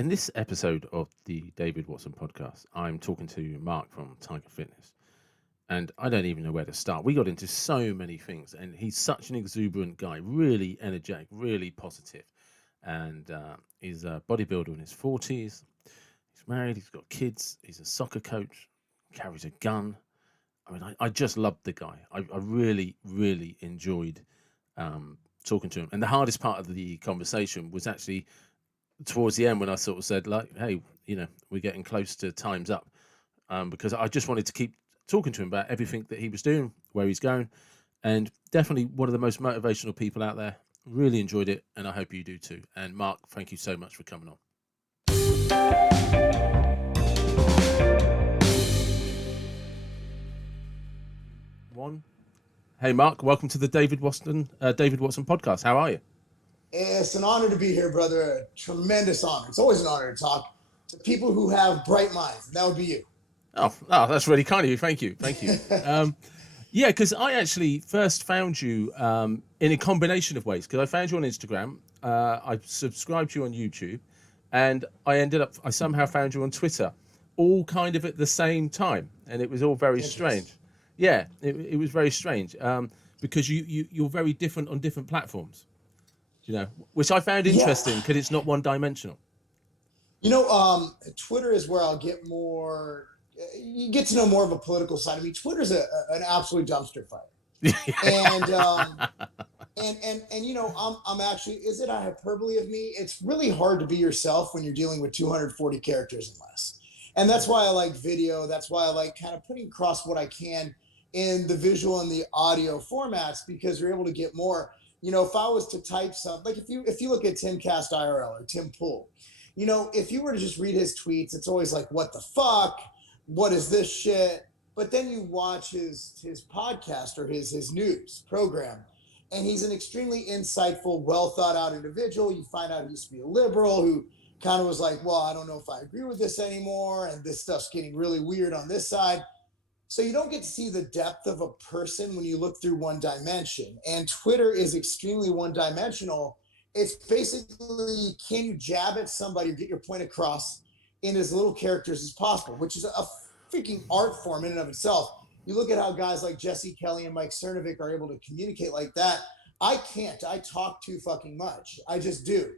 In this episode of the David Watson podcast, I'm talking to Mark from Tiger Fitness, and I don't even know where to start. We got into so many things, and he's such an exuberant guy, really energetic, really positive, and he's a bodybuilder in his 40s. He's married, he's got kids, he's a soccer coach, carries a gun. I mean, I just loved the guy. I really, really enjoyed talking to him. And the hardest part of the conversation was actually towards the end when I sort of said, like, hey, we're getting close to time's up, because I just wanted to keep talking to him about everything that he was doing, where he's going, and definitely one of the most motivational people out there. Really enjoyed it, and I hope you do too. And Mark, thank you so much for coming on. Hey, Mark, welcome to the David Watson podcast. How are you? It's an honor to be here, brother. A tremendous honor. It's always an honor to talk to people who have bright minds, and that would be you. Oh, that's really kind of you. Thank you. Yeah, because I actually first found you in a combination of ways. Because I found you on Instagram, I subscribed to you on YouTube, and I somehow found you on Twitter, all kind of at the same time, and it was all very strange. Yeah, it was very strange because you're very different on different platforms. Which I found interesting because it's not one-dimensional. Twitter is where I'll get more. You get to know more of a political side of me. Twitter's an absolute dumpster fire, I'm actually. Is it a hyperbole of me? It's really hard to be yourself when you're dealing with 240 characters and less, and that's why I like video. That's why I like kind of putting across what I can in the visual and the audio formats because you're able to get more. If I was to type something, like if you look at Tim Cast IRL or Tim Pool, if you were to just read his tweets, it's always like, what the fuck? What is this shit? But then you watch his podcast or his news program, and he's an extremely insightful, well thought out individual. You find out he used to be a liberal who kind of was like, well, I don't know if I agree with this anymore, and this stuff's getting really weird on this side. So you don't get to see the depth of a person when you look through one dimension. And Twitter is extremely one-dimensional. It's basically, can you jab at somebody or get your point across in as little characters as possible, which is a freaking art form in and of itself. You look at how guys like Jesse Kelly and Mike Cernovic are able to communicate like that. I can't. I talk too fucking much. I just do.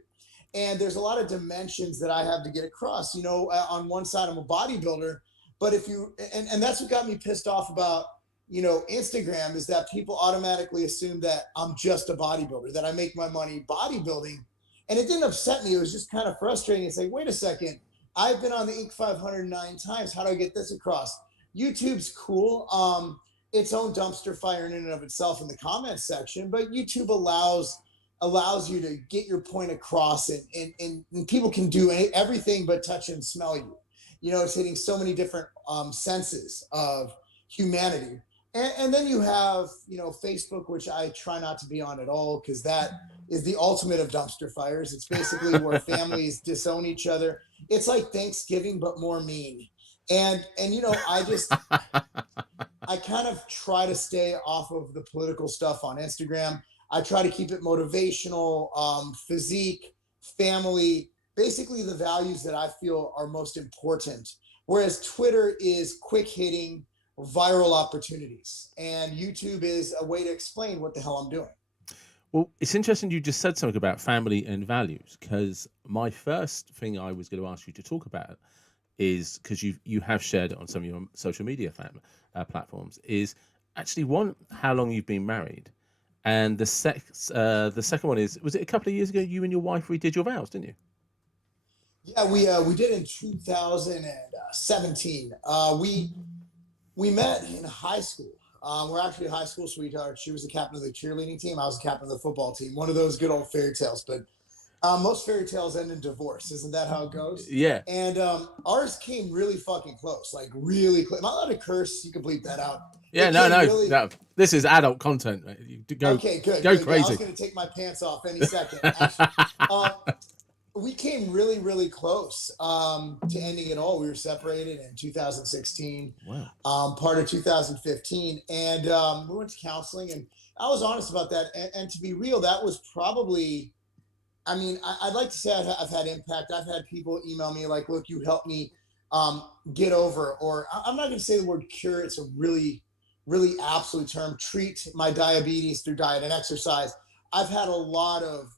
And there's a lot of dimensions that I have to get across. On one side, I'm a bodybuilder. But if you, and that's what got me pissed off about, Instagram is that people automatically assume that I'm just a bodybuilder, that I make my money bodybuilding. And it didn't upset me. It was just kind of frustrating to say, wait a second, I've been on the Inc. 500 9 times. How do I get this across? YouTube's cool. Its own dumpster fire in and of itself in the comments section, but YouTube allows you to get your point across and people can do everything but touch and smell you. It's hitting so many different senses of humanity. And then you have, Facebook, which I try not to be on at all because that is the ultimate of dumpster fires. It's basically where families disown each other. It's like Thanksgiving, but more mean. And I kind of try to stay off of the political stuff on Instagram. I try to keep it motivational, physique, family, basically the values that I feel are most important. Whereas Twitter is quick hitting viral opportunities and YouTube is a way to explain what the hell I'm doing. Well, it's interesting you just said something about family and values because my first thing I was going to ask you to talk about is because you have shared it on some of your social media platforms is actually one, how long you've been married. And the second one is, was it a couple of years ago you and your wife redid your vows, didn't you? Yeah, we did in 2017. We met in high school. We're actually high school sweethearts. She was the captain of the cheerleading team. I was the captain of the football team. One of those good old fairy tales. But most fairy tales end in divorce. Isn't that how it goes? Yeah. And ours came really fucking close. Like really close. Am I allowed to curse? You can bleep that out. Yeah, no. This is adult content. Okay, good. Go crazy. I was going to take my pants off any second. Actually, we came really, really close to ending it all. We were separated in 2016, part of 2015. And we went to counseling. And I was honest about that. And to be real, that was probably I mean, I'd like to say I've had impact. I've had people email me like, "Look, you helped me get over," or I'm not going to say the word cure. It's a really absolute term. Treat my diabetes through diet and exercise. I've had a lot of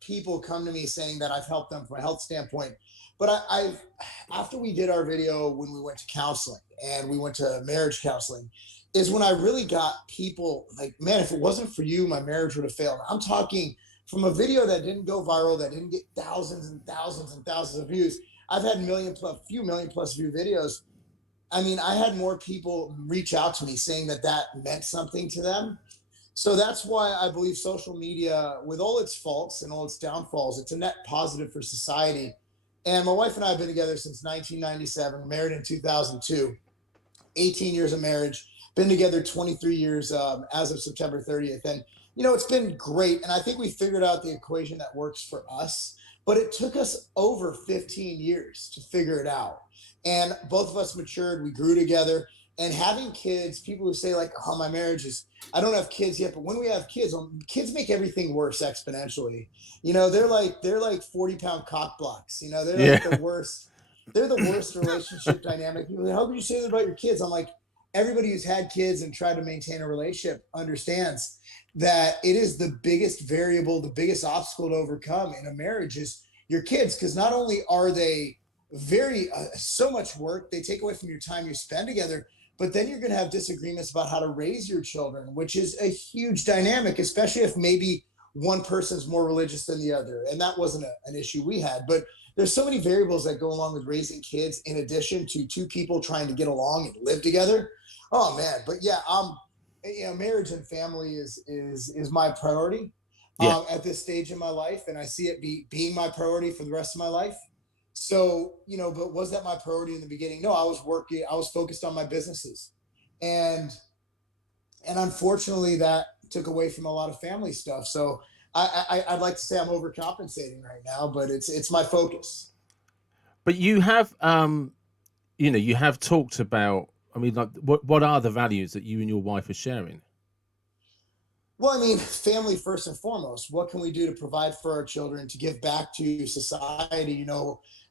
people come to me saying that I've helped them from a health standpoint. But I've after we did our video when we went to counseling and we went to marriage counseling, is when I really got people like, man, if it wasn't for you, my marriage would have failed. I'm talking from a video that didn't go viral, that didn't get thousands and thousands and thousands of views. I've had few million plus view videos. I mean, I had more people reach out to me saying that that meant something to them. So that's why I believe social media, with all its faults and all its downfalls, it's a net positive for society. And my wife and I have been together since 1997, married in 2002, 18 years of marriage, been together 23 years as of September 30th. And, it's been great. And I think we figured out the equation that works for us, but it took us over 15 years to figure it out. And both of us matured, we grew together. And having kids, people who say, like, oh, my marriage is, I don't have kids yet, but when we have kids, kids make everything worse exponentially. They're like 40-pound cock blocks. They're Yeah. like the worst. They're the worst relationship dynamic. People are like, how could you say that about your kids? I'm like, everybody who's had kids and tried to maintain a relationship understands that it is the biggest variable, the biggest obstacle to overcome in a marriage is your kids, because not only are they very so much work, they take away from your time you spend together, but then you're going to have disagreements about how to raise your children, which is a huge dynamic, especially if maybe one person's more religious than the other. And that wasn't an issue we had, but there's so many variables that go along with raising kids in addition to two people trying to get along and live together. Oh man. But yeah, marriage and family is my priority Yeah. at this stage in my life, and I see it being my priority for the rest of my life. So, but was that my priority in the beginning? No, I was working, I was focused on my businesses. And unfortunately that took away from a lot of family stuff. So I'd like to say I'm overcompensating right now, but it's my focus. But you have talked about. I mean, like, what are the values that you and your wife are sharing? Well, I mean, family first and foremost. What can we do to provide for our children, to give back to society?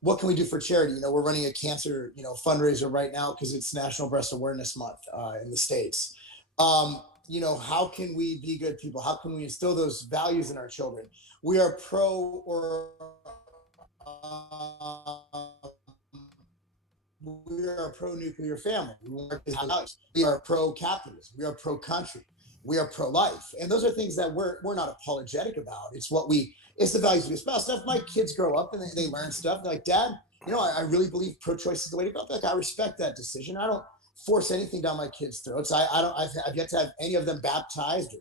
What can we do for charity? We're running a cancer, fundraiser right now because it's National Breast Awareness Month in the States. How can we be good people? How can we instill those values in our children? We are pro or we are a pro nuclear family. We are pro capitalism. We are pro country. We are pro life. And those are things that we're not apologetic about. It's the values we espouse. Stuff my kids grow up and they learn stuff. They're like, Dad, I really believe pro choice is the way to go. Like, I respect that decision. I don't force anything down my kids' throats. I've yet to have any of them baptized or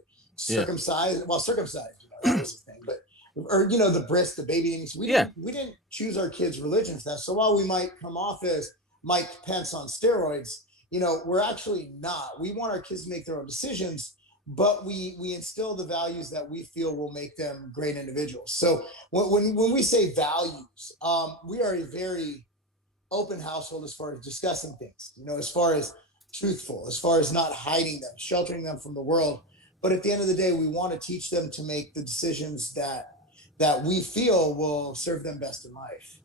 Yeah. circumcised. Well, circumcised, that was the thing. But or the bris, the baby names. Yeah. We didn't choose our kids' religions. Now, so while we might come off as Mike Pence on steroids, we're actually not. We want our kids to make their own decisions, but we instill the values that we feel will make them great individuals. So when we say values, we are a very open household as far as discussing things, as far as truthful, as far as not hiding them, sheltering them from the world. But at the end of the day, we want to teach them to make the decisions that we feel will serve them best in life.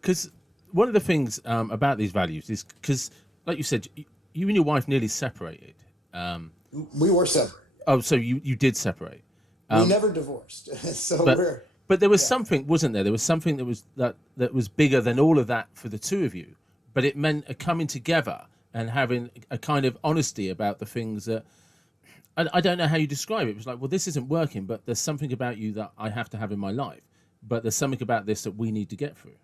Because one of the things about these values is because, like you said, you and your wife nearly separated. Um, We were separated. oh, so you did separate. We never divorced. So but we're, but there was yeah. something, wasn't there? There was something that was bigger than all of that for the two of you. But it meant a coming together and having a kind of honesty about the things that I don't know how you describe it. It was like, well, this isn't working, but there's something about you that I have to have in my life. But there's something about this that we need to get through.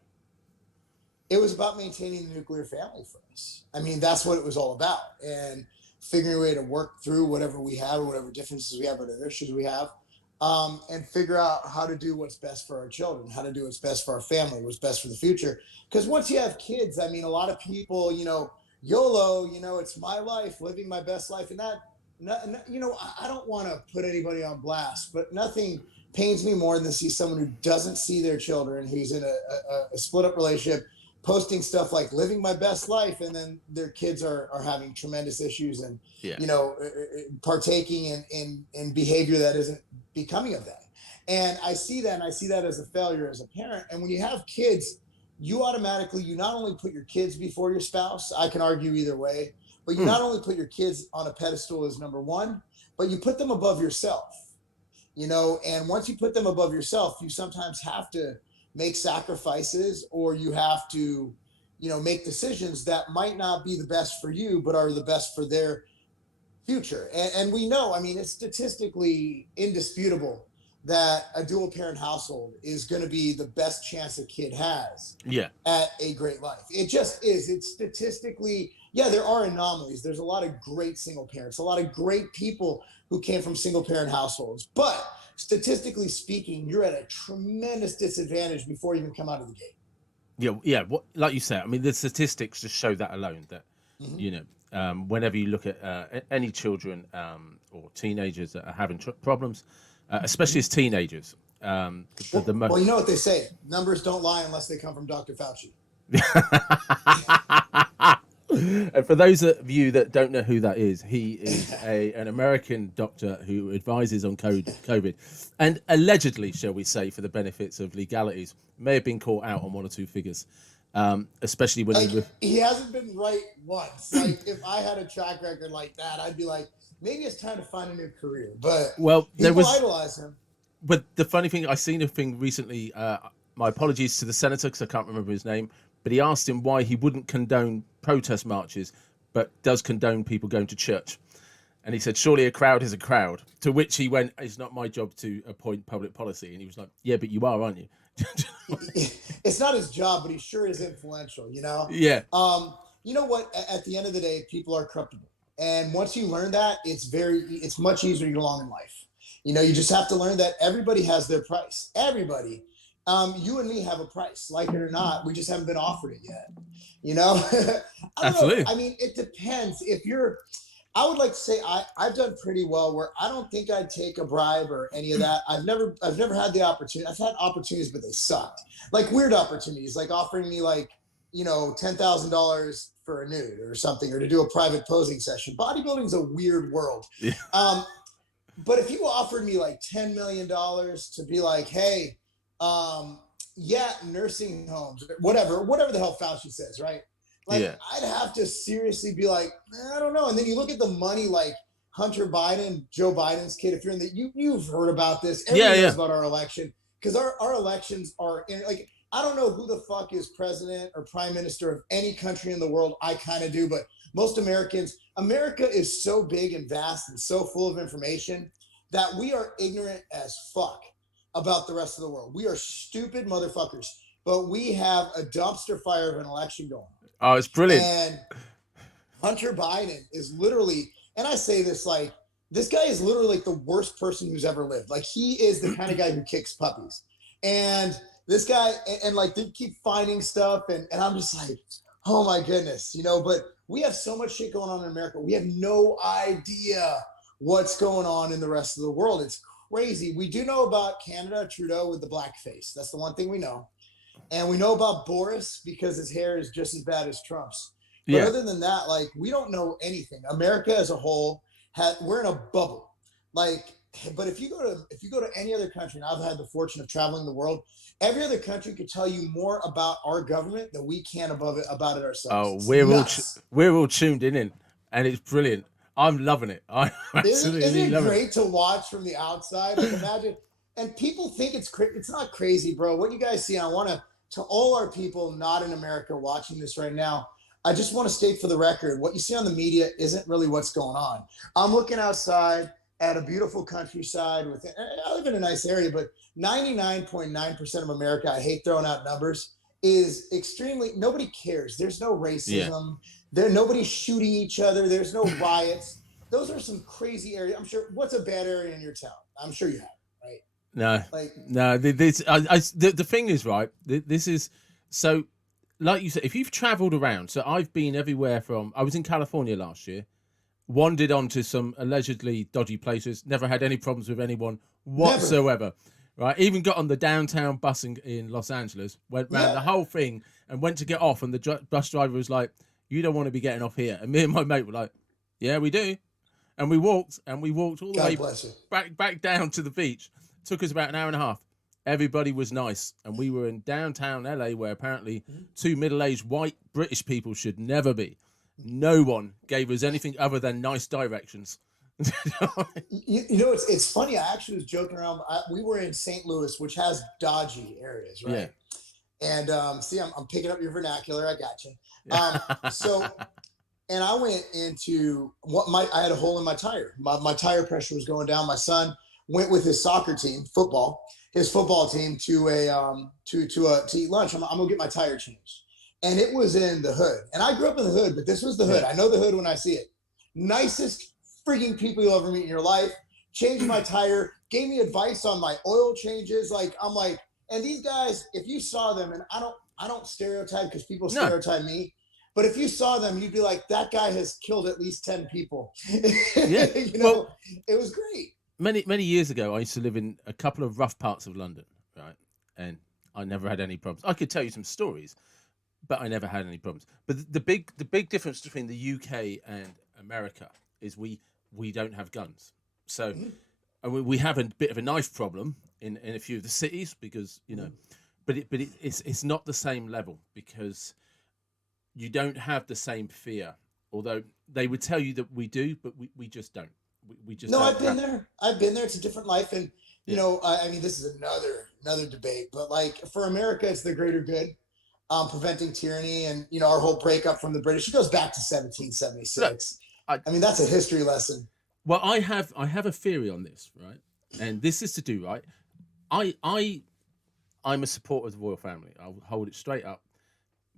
It was about maintaining the nuclear family for us. I mean, that's what it was all about. And figuring a way to work through whatever we have, or whatever differences we have, whatever issues we have, and figure out how to do what's best for our children, how to do what's best for our family, what's best for the future. Because once you have kids, I mean, a lot of people, YOLO, it's my life, living my best life. And that, I don't want to put anybody on blast, but nothing pains me more than to see someone who doesn't see their children, who's in a split up relationship, posting stuff like living my best life, and then their kids are having tremendous issues and Yeah. partaking in behavior that isn't becoming of them. And I see that, and I see that as a failure as a parent. And when you have kids, you automatically, you not only put your kids before your spouse, I can argue either way, but you Hmm. not only put your kids on a pedestal as number one, but you put them above yourself, and once you put them above yourself, you sometimes have to make sacrifices, or you have to, make decisions that might not be the best for you, but are the best for their future. And we know, I mean, it's statistically indisputable that a dual parent household is going to be the best chance a kid has Yeah. at a great life. It just is. It's statistically, yeah, there are anomalies. There's a lot of great single parents, a lot of great people who came from single parent households. But statistically speaking, you're at a tremendous disadvantage before you even come out of the gate. Yeah, yeah. What, like you said, I mean, the statistics just show that alone. That Mm-hmm. you know, whenever you look at any children or teenagers that are having problems, especially as teenagers, Well, you know what they say: numbers don't lie unless they come from Dr. Fauci. And for those of you that don't know who that is, he is an American doctor who advises on COVID, and allegedly, shall we say, for the benefits of legalities, may have been caught out on one or two figures, especially when Like, he hasn't been right once. Like, if I had a track record like that, I'd be like, maybe it's time to find a new career. But well, there people was. idolize him. But the funny thing, I seen a thing recently. My apologies to the senator because I can't remember his name, but he asked him why he wouldn't condone protest marches, but does condone people going to church. And he said, surely a crowd is a crowd. To which he went, it's not my job to appoint public policy. And he was like, yeah, but you are, aren't you? It's not his job, but he sure is influential, Yeah. You know what? At the end of the day, people are corruptible. And once you learn that, it's much easier to get along in life. You just have to learn that everybody has their price. Everybody. You and me have a price, like it or not. We just haven't been offered it yet. I don't know. Absolutely. I mean, it depends. I would like to say I've done pretty well where I don't think I'd take a bribe or any of that. I've never had the opportunity. I've had opportunities, but they sucked. Like weird opportunities, like offering me like, $10,000 for a nude or something, or to do a private posing session. Bodybuilding's a weird world. Yeah. But if you offered me like $10 million to be like, hey, yeah, nursing homes, whatever the hell Fauci says, right? Like, Yeah. I'd have to seriously be like, I don't know. And then you look at the money, like Hunter Biden, Joe Biden's kid. If you're in you've heard about this. Everybody knows about our election, because our elections are like, I don't know who the fuck is president or prime minister of any country in the world. I kind of do, but most America is so big and vast and so full of information that we are ignorant as fuck about the rest of the world. We are stupid motherfuckers, but we have a dumpster fire of an election going on. Oh, it's brilliant. And Hunter Biden is literally, and I say this like, this guy is literally like the worst person who's ever lived. Like, he is the kind of guy who kicks puppies. And this guy, and like, they keep finding stuff. And I'm just like, oh my goodness, but we have so much shit going on in America. We have no idea what's going on in the rest of the world. It's crazy. We do know about Canada, Trudeau with the blackface. That's the one thing we know. And we know about Boris because his hair is just as bad as Trump's. But other than that, like, we don't know anything. America as a whole, we're in a bubble. Like, but if you go to any other country, and I've had the fortune of traveling the world, every other country could tell you more about our government than we can about it ourselves. Oh, we're all tuned in, and it's brilliant. I'm loving it. I absolutely Isn't it love great to watch from the outside? Like, imagine, and people think it's not crazy, bro. What you guys see, I want to all our people not in America watching this right now, I just want to state for the record, what you see on the media isn't really what's going on. I'm looking outside at a beautiful countryside I live in a nice area, but 99.9% of America, I hate throwing out numbers, is extremely, nobody cares. There's no racism. Nobody's shooting each other. There's no riots. Those are some crazy areas. I'm sure. What's a bad area in your town? I'm sure you have, right? No. The thing is, right, this is, so like you said, if you've traveled around, so I've been everywhere I was in California last year, wandered onto some allegedly dodgy places, never had any problems with anyone whatsoever. Never. Right, even got on the downtown bus in Los Angeles, went round the whole thing and went to get off, and the bus driver was like, you don't want to be getting off here. And me and my mate were like, yeah, we do. And we walked all the way back down to the beach Took us about an hour and a half. Everybody was nice, and we were in downtown LA, where apparently two middle-aged white British people should never be. No one gave us anything other than nice directions. You know, it's funny. I actually was joking around. We were in St. Louis, which has dodgy areas, right? Yeah. And see, I'm picking up your vernacular. I got you. So, and I went into I had a hole in my tire. My tire pressure was going down. My son went with his soccer team, his football team to eat lunch. I'm gonna get my tire changed, and it was in the hood. And I grew up in the hood, but this was the hood. I know the hood when I see it. Nicest freaking people you'll ever meet in your life. Changed my tire, gave me advice on my oil changes. Like, I'm like, and these guys, if you saw them, and I don't stereotype because people stereotype me, but if you saw them, you'd be like, that guy has killed at least 10 people. Yeah. You know, well, it was great. Many years ago, I used to live in a couple of rough parts of London, right? And I never had any problems. I could tell you some stories, but I never had any problems. But the big difference between the UK and America is we don't have guns. So we have a bit of a knife problem in a few of the cities because, you know, but it's not the same level because you don't have the same fear. Although they would tell you that we do, but we just don't. We just no. don't I've been there. I've been there. It's a different life, and you know, I mean, this is another debate. But like for America, it's the greater good, preventing tyranny, and you know, our whole breakup from the British. It goes back to 1776. Look, I mean, that's a history lesson. Well, I have a theory on this, right? And this is to do right. I'm a supporter of the royal family. I'll hold it straight up.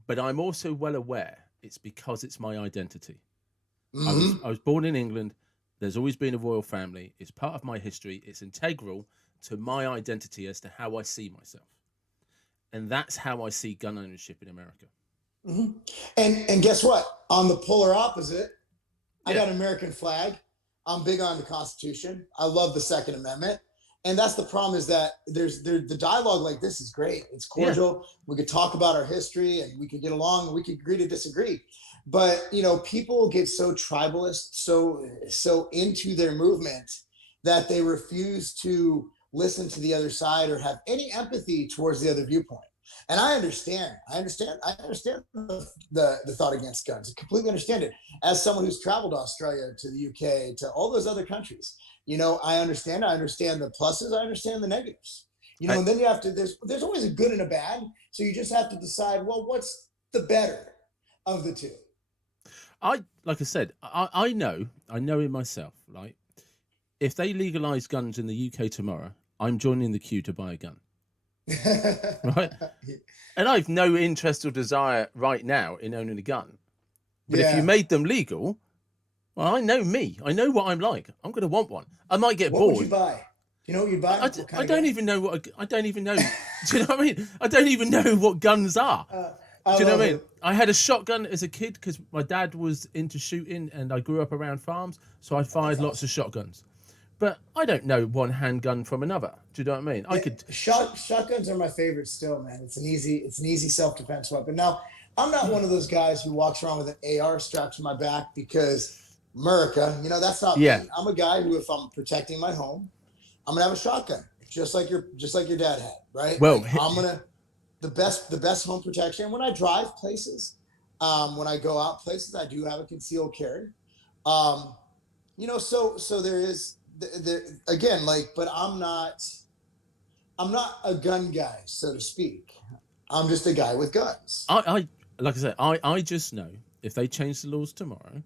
But I'm also well aware it's because it's my identity. I was born in England. There's always been a royal family. It's part of my history. It's integral to my identity as to how I see myself. And that's how I see gun ownership in America. And guess what? On the polar opposite, I got an American flag. I'm big on the Constitution. I love the Second Amendment. And that's the problem is that the dialogue like this is great. It's cordial. We could talk about our history and we could get along and we could agree to disagree. But, you know, people get so tribalist, so into their movement that they refuse to listen to the other side or have any empathy towards the other viewpoint. And I understand the thought against guns. I completely understand it. As someone who's traveled to Australia, to the UK, to all those other countries, you know, I understand the pluses, I understand the negatives. You know, and then you have to, there's always a good and a bad. So you just have to decide, well, what's the better of the two? Like I said, I know in myself, right? If they legalize guns in the UK tomorrow, I'm joining the queue to buy a gun. Right? And I've no interest or desire right now in owning a gun. But if you made them legal, well, I know me. I know what I'm like. I'm going to want one. I might get bored. What would you buy? You know what you'd buy? I don't even know I don't even know. Do you know what I mean? I don't even know what guns are. Do you know what I mean? I had a shotgun as a kid because my dad was into shooting and I grew up around farms. So I fired lots of shotguns. But I don't know one handgun from another. Do you know what I mean? I could. Shotguns are my favorite still, man. It's an easy self-defense weapon. Now, I'm not one of those guys who walks around with an AR strapped to my back because America, you know, that's not me. I'm a guy who, if I'm protecting my home, I'm gonna have a shotgun, just like your dad had, right? Well, like, I'm gonna the best home protection. When I drive places, when I go out places, I do have a concealed carry. You know, so there is. Again, like, but I'm not a gun guy, so to speak. I'm just a guy with guns. I like I said, I just know if they change the laws tomorrow,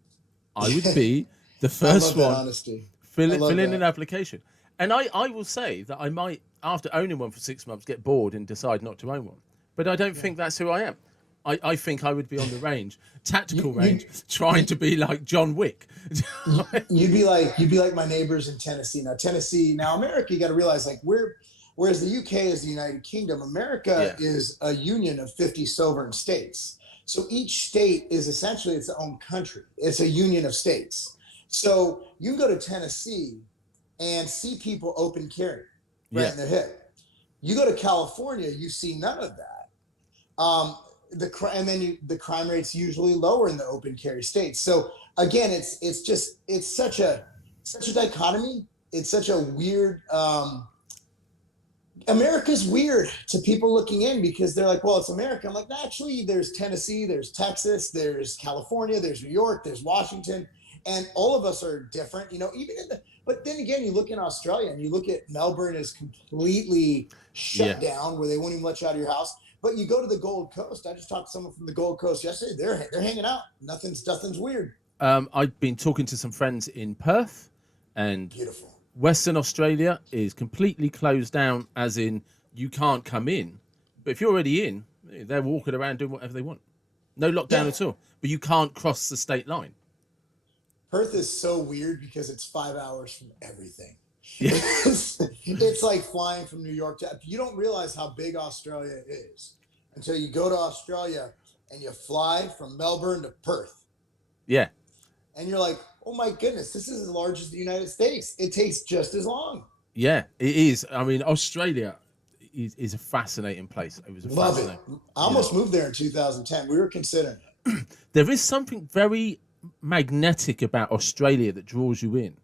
I would be the first one fill in an application. And I will say that I might, after owning one for 6 months, get bored and decide not to own one. But I don't think that's who I am. I think I would be on the range, tactical range, trying to be like John Wick. You'd be like my neighbors in Tennessee. Now America, you got to realize, like, whereas the UK is the United Kingdom, America is a union of 50 sovereign states. So each state is essentially its own country. It's a union of states. So you can go to Tennessee and see people open carry right in their hip. You go to California, you see none of that. The crime rate's usually lower in the open carry states. So again, it's such a dichotomy. It's such a weird America's weird to people looking in because they're like, well, it's America. I'm like, actually, there's Tennessee, there's Texas, there's California, there's New York, there's Washington, and all of us are different, even in the, but then again, you look in Australia and you look at Melbourne is completely Yeah. shut down where they won't even let you out of your house. But you go to the Gold Coast. I just talked to someone from the Gold Coast yesterday. They're hanging out. Nothing's weird. I've been talking to some friends in Perth, and Beautiful. Western Australia is completely closed down, as in you can't come in. But if you're already in, they're walking around doing whatever they want. No lockdown Yeah, at all. But you can't cross the state line. Perth is so weird because it's 5 hours from everything. Yeah. It's like flying from New York to. You don't realize how big Australia is until you go to Australia and you fly from Melbourne to Perth, Yeah. and you're like, oh my goodness, this is as large as the United States. It takes just as long. Yeah, it is. I mean, Australia is a fascinating place. It was a Love it. fascinating, I you know. almost moved there in 2010. We were considering it. There is something very magnetic about Australia that draws you in.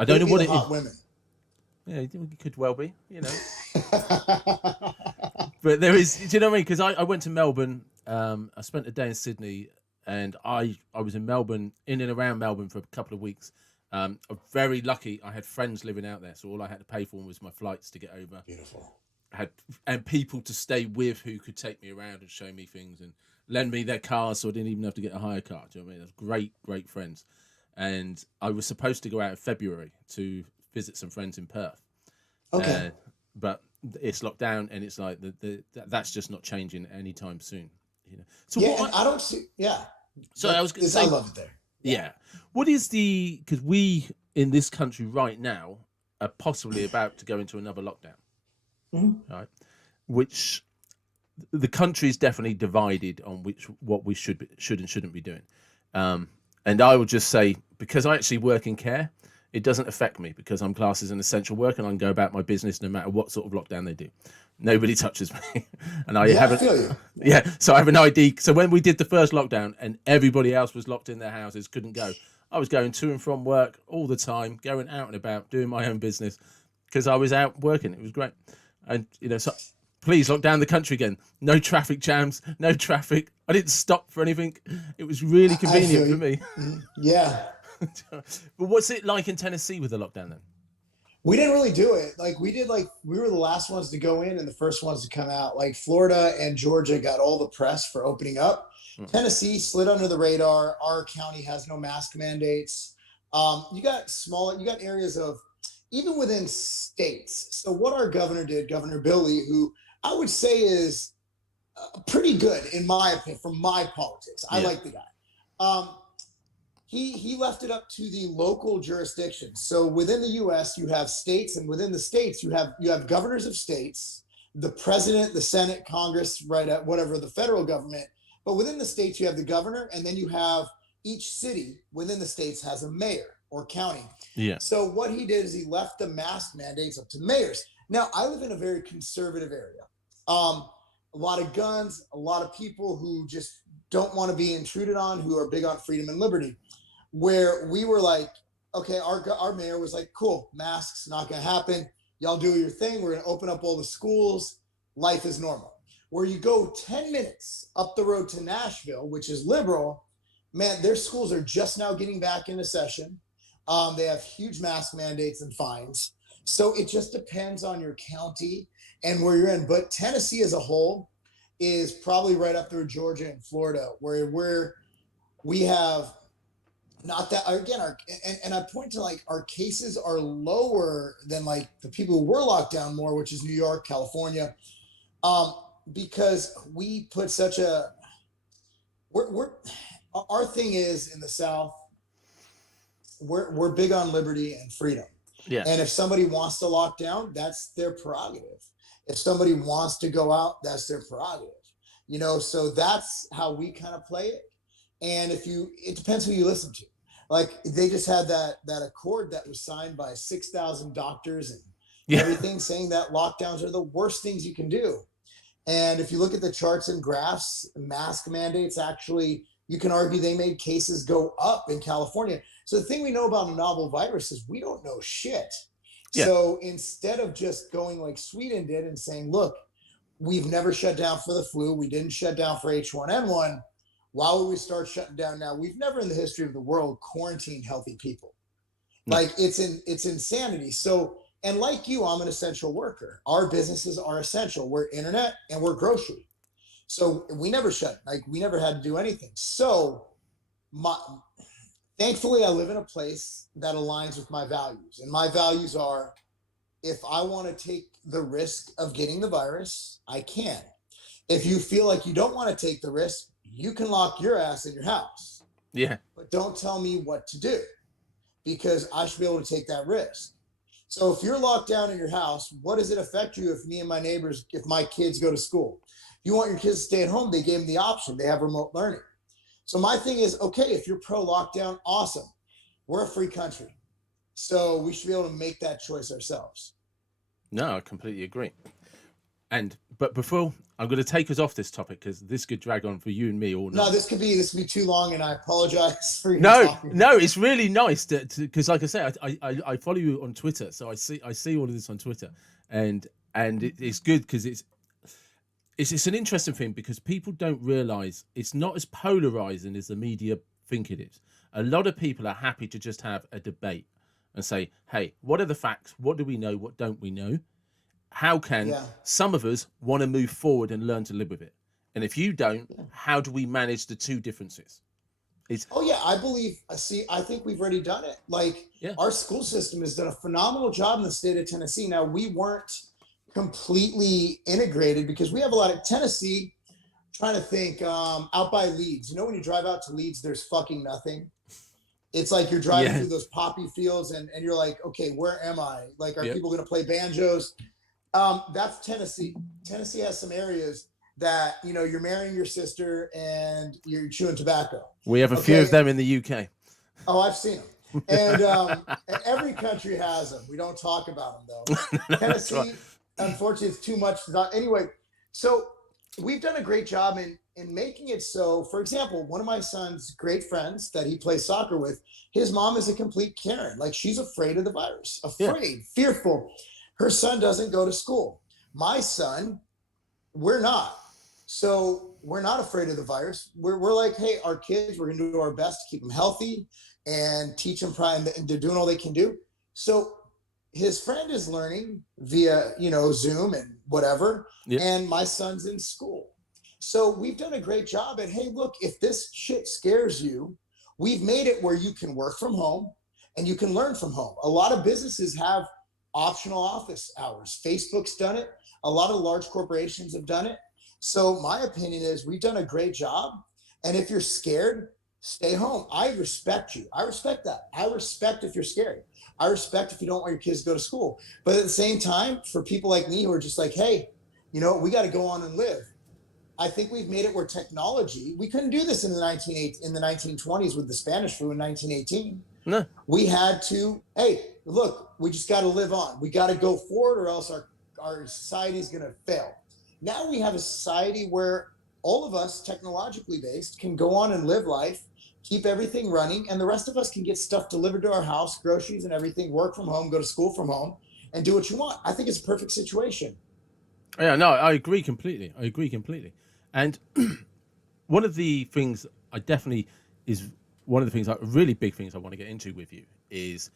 I don't Could know be what the it is. hot women. Yeah, it could well be. But there is, do you know what I mean? Because I went to Melbourne. I spent a day in Sydney, and I was in Melbourne, in and around Melbourne for a couple of weeks. I'm very lucky. I had friends living out there, so all I had to pay for was my flights to get over. Beautiful. I had and people to stay with who could take me around and show me things and lend me their cars, so I didn't even have to get a hire car. Do you know what I mean? It was great friends. And I was supposed to go out in February to visit some friends in Perth, Okay. but it's locked down, and it's like that's just not changing anytime soon. So Yeah, and what? I don't see. Yeah, So I was going to I say, love it there. Yeah. yeah. What is because we in this country right now are possibly about to go into another lockdown, Mhm. right? Which the country is definitely divided on what we should and shouldn't be doing. And I would just say, because I actually work in care, it doesn't affect me because I'm classed as an essential worker and I can go about my business no matter what sort of lockdown they do. Nobody touches me, and I Yeah, I haven't. feel you. Yeah, so I have an ID. So when we did the first lockdown and everybody else was locked in their houses, couldn't go, I was going to and from work all the time, going out and about, doing my own business because I was out working. It was great, and so please lock down the country again. No traffic jams, no traffic. I didn't stop for anything. It was really I feel convenient for you. me. Yeah. But what's it like in Tennessee with the lockdown then? We didn't really do it. Like we were the last ones to go in and the first ones to come out. Like Florida and Georgia got all the press for opening up. Mm. Tennessee slid under the radar. Our county has no mask mandates. You got areas of even within states. So what our governor did, Governor Billy, who I would say is pretty good in my opinion, from my politics. I Yeah, like the guy. Um, he left it up to the local jurisdictions. So within the U.S., you have states, and within the states, you have governors of states, the president, the Senate, Congress, right at whatever the federal government. But within the states, you have the governor, and then you have each city within the states has a mayor or county. yeah, So what he did is he left the mask mandates up to mayors. Now I live in a very conservative area. A lot of guns, a lot of people who just don't want to be intruded on, who are big on freedom and liberty, where we were like, okay, our mayor was like, cool, masks not going to happen. Y'all do your thing. We're going to open up all the schools. Life is normal. Where you go 10 minutes up the road to Nashville, which is liberal, man, their schools are just now getting back into session. They have huge mask mandates and fines. So it just depends on your county and where you're in. But Tennessee as a whole is probably right up there with Georgia and Florida, where we have not that again and I point to like our cases are lower than like the people who were locked down more, which is New York, California, um because we put such a we're our thing is in the South, we're big on liberty and freedom, yeah, and if somebody wants to lock down, that's their prerogative. If somebody wants to go out, that's their prerogative, so that's how we kind of play it. And it depends who you listen to. Like they just had that accord that was signed by 6,000 doctors and yeah, everything, saying that lockdowns are the worst things you can do. And if you look at the charts and graphs, mask mandates actually, you can argue they made cases go up in California. So the thing we know about a novel virus is we don't know shit. Yeah. So instead of just going like Sweden did and saying, look, we've never shut down for the flu, we didn't shut down for H1N1, why would we start shutting down now? We've never in the history of the world quarantined healthy people. No. Like it's insanity. So, and like you, I'm an essential worker. Our businesses are essential. We're internet and we're grocery. So we never shut, like we never had to do anything. So my thankfully I live in a place that aligns with my values. And my values are, if I want to take the risk of getting the virus, I can. If you feel like you don't want to take the risk, you can lock your ass in your house. Yeah. But don't tell me what to do, because I should be able to take that risk. So if you're locked down in your house, what does it affect you if me and my neighbors, if my kids go to school? You want your kids to stay at home, they gave them the option. They have remote learning. So my thing is, okay, if you're pro lockdown, awesome. We're a free country. So we should be able to make that choice ourselves. No, I completely agree. But before I'm going to take us off this topic, because this could drag on for you and me all No, night. this could be too long, and I apologize for you No, talking. no, it's really nice because, like I say, I follow you on Twitter, so I see all of this on Twitter, and it's good because it's an interesting thing because people don't realize it's not as polarizing as the media think it is. A lot of people are happy to just have a debate and say, hey, what are the facts? What do we know? What don't we know? How can Yeah. some of us want to move forward and learn to live with it? And if you don't, Yeah. how do we manage the two differences? It's Oh yeah, I believe. See, I think we've already done it. Like yeah, our school system has done a phenomenal job in the state of Tennessee. Now we weren't completely integrated because we have a lot of Tennessee. Trying to think, out by Leeds. You know, when you drive out to Leeds, there's fucking nothing. It's like you're driving yeah, through those poppy fields, and you're like, okay, where am I? Like, are yeah. people going to play banjos? That's Tennessee. Tennessee has some areas that, you know, you're marrying your sister and you're chewing tobacco. We have a few of Okay. them in the UK. Oh, I've seen them. And every country has them. We don't talk about them though. That's right. Tennessee, unfortunately, it's too much. Anyway, so we've done a great job in making it so. For example, one of my son's great friends that he plays soccer with, his mom is a complete Karen. Like she's afraid of the virus, Yeah, afraid, fearful. Her son doesn't go to school. My son, we're not. So we're not afraid of the virus. We're like, hey, our kids, we're going to do our best to keep them healthy and teach them, and they're doing all they can do. So his friend is learning via, you know, Zoom and whatever, yeah, and my son's in school. So we've done a great job at, hey, look, if this shit scares you, we've made it where you can work from home and you can learn from home. A lot of businesses have optional office hours. Facebook's done it. A lot of large corporations have done it. So my opinion is we've done a great job. And if you're scared, stay home. I respect you. I respect that. I respect if you're scared. I respect if you don't want your kids to go to school. But at the same time, for people like me who are just like, hey, you know, we got to go on and live. I think we've made it where technology, we couldn't do this in the 1920s with the Spanish flu in 1918. no, We had to, hey, look, we just got to live on. We got to go forward or else our society is going to fail. Now we have a society where all of us, technologically based, can go on and live life, keep everything running, and the rest of us can get stuff delivered to our house, groceries and everything, work from home, go to school from home, and do what you want. I think it's a perfect situation. yeah, no, I agree completely. I agree completely. And one of the things I definitely is one of the things, really big things I want to get into with you is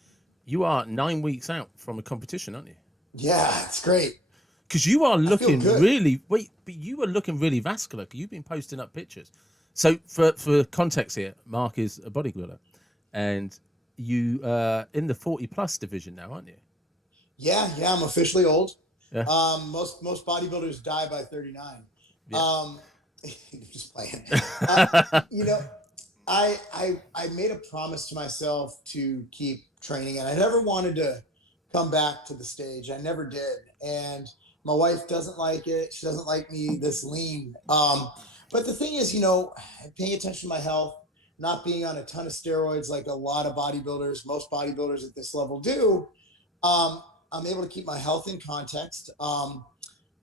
you are 9 weeks out from a competition, aren't you? Yeah, it's great. Because you are I feel looking good. really but you are looking really vascular. You've been posting up pictures. So for context here, Mark is a bodybuilder, and you in the 40+ division now, aren't you? Yeah, I'm officially old. Yeah, Most bodybuilders die by 39. yeah. Um, just playing. You know, I made a promise to myself to keep training, and I never wanted to come back to the stage. I never did, and my wife doesn't like it. She doesn't like me this lean. But the thing is, you know, paying attention to my health, not being on a ton of steroids like a lot of bodybuilders, most bodybuilders at this level do. Um, I'm able to keep my health in context.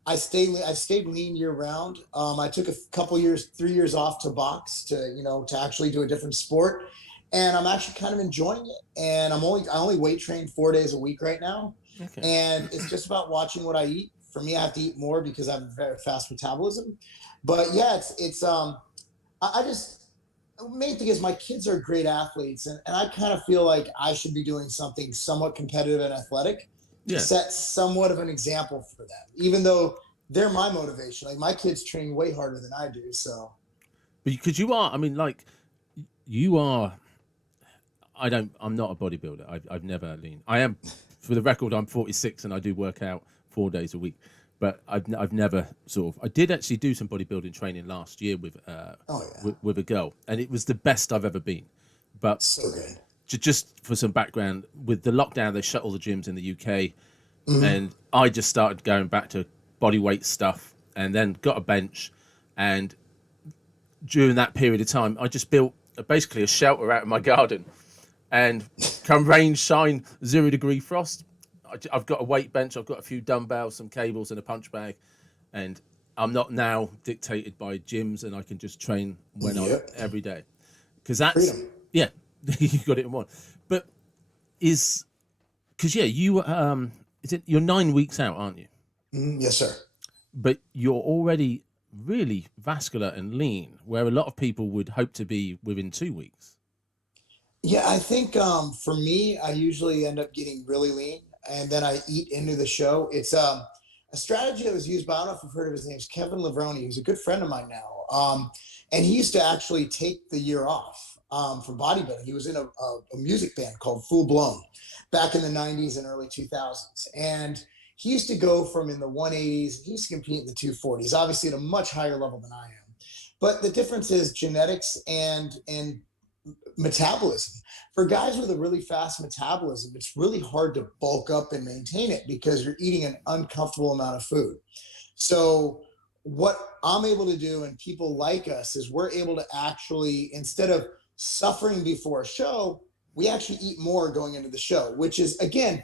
I've stayed lean year round. I took a couple years, 3 years off to box to, you know, to actually do a different sport. And I'm actually kind of enjoying it. And I only weight train 4 days a week right now. Okay. And it's just about watching what I eat. For me, I have to eat more because I have a very fast metabolism. But yeah, I just, main thing is my kids are great athletes, and I kind of feel like I should be doing something somewhat competitive and athletic to Yeah. set somewhat of an example for them, even though they're my motivation. Like my kids train way harder than I do. So But because you are, I mean, like you are. I'm not a bodybuilder. I've never lean. I am, for the record, I'm 46 and I do work out 4 days a week. But I've never sort of. I did actually do some bodybuilding training last year oh yeah, with a girl, and it was the best I've ever been. But so good. just for some background, with the lockdown, they shut all the gyms in the UK, Hmm. and I just started going back to body weight stuff, and then got a bench, and during that period of time, I just built basically a shelter out of my garden. And come rain, shine, 0 degree frost, I've got a weight bench, I've got a few dumbbells, some cables, and a punch bag. And I'm not now dictated by gyms, and I can just train when I Yep. every day. Because that's, Freedom. yeah, you got it in one. But is, because, yeah, you're 9 weeks out, aren't you? Yes, sir. But you're already really vascular and lean, where a lot of people would hope to be within 2 weeks. Yeah, I think for me, I usually end up getting really lean, and then I eat into the show. It's a strategy that was used by, I don't know if you've heard of his name, Kevin Levrone, who's a good friend of mine now. And he used to actually take the year off from bodybuilding. He was in a music band called Full Blown back in the 90s and early 2000s. And he used to go from in the 180s, he used to compete in the 240s, obviously at a much higher level than I am. But the difference is genetics and metabolism. For guys with a really fast metabolism, it's really hard to bulk up and maintain it because you're eating an uncomfortable amount of food. So what I'm able to do, and people like us, is we're able to actually, instead of suffering before a show, we actually eat more going into the show, which is, again,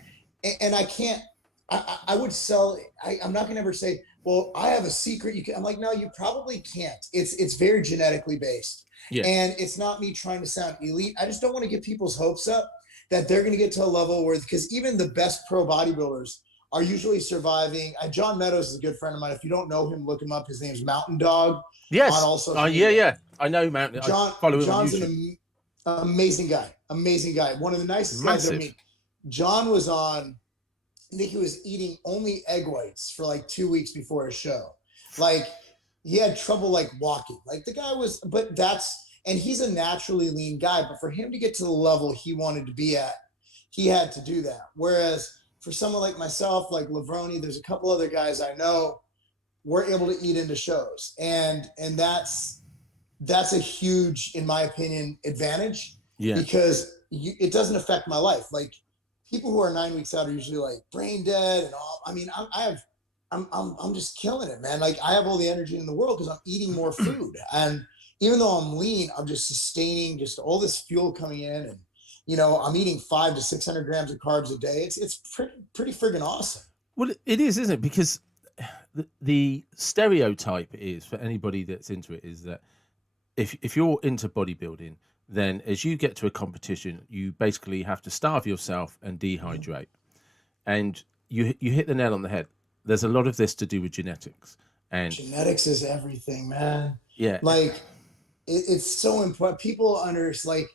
and I can't, I would sell, I'm not going to ever say, well, I have a secret. You can, I'm like, no, you probably can't. It's very genetically based. Yeah. And it's not me trying to sound elite. I just don't want to get people's hopes up that they're going to get to a level where, because even the best pro bodybuilders are usually surviving. John Meadows is a good friend of mine. If you don't know him, look him up. His name's Mountain Dog on Yes. all social Yeah, media. yeah. I know Mountain. I follow him on John's YouTube. an amazing guy. Amazing guy. One of the nicest guys I meet. John was on, I think he was eating only egg whites for like 2 weeks before a show. Like he had trouble like walking. Like the guy was, but and he's a naturally lean guy, but for him to get to the level he wanted to be at, he had to do that. Whereas for someone like myself, like Levrone, there's a couple other guys I know, we're able to eat into shows. And that's a huge, in my opinion, advantage. Yeah. Because it doesn't affect my life. Like people who are 9 weeks out are usually like brain dead and all. I mean, I'm just killing it, man. Like I have all the energy in the world because I'm eating more food. And even though I'm lean, I'm just sustaining just all this fuel coming in, and I'm eating 500 to 600 grams of carbs a day. It's pretty friggin' awesome. Well, it is, isn't it? Because the stereotype is, for anybody that's into it, is that if you're into bodybuilding, then as you get to a competition, you basically have to starve yourself and dehydrate. And you hit the nail on the head. There's a lot of this to do with genetics. And genetics is everything, man. Yeah. Like it's so important. People like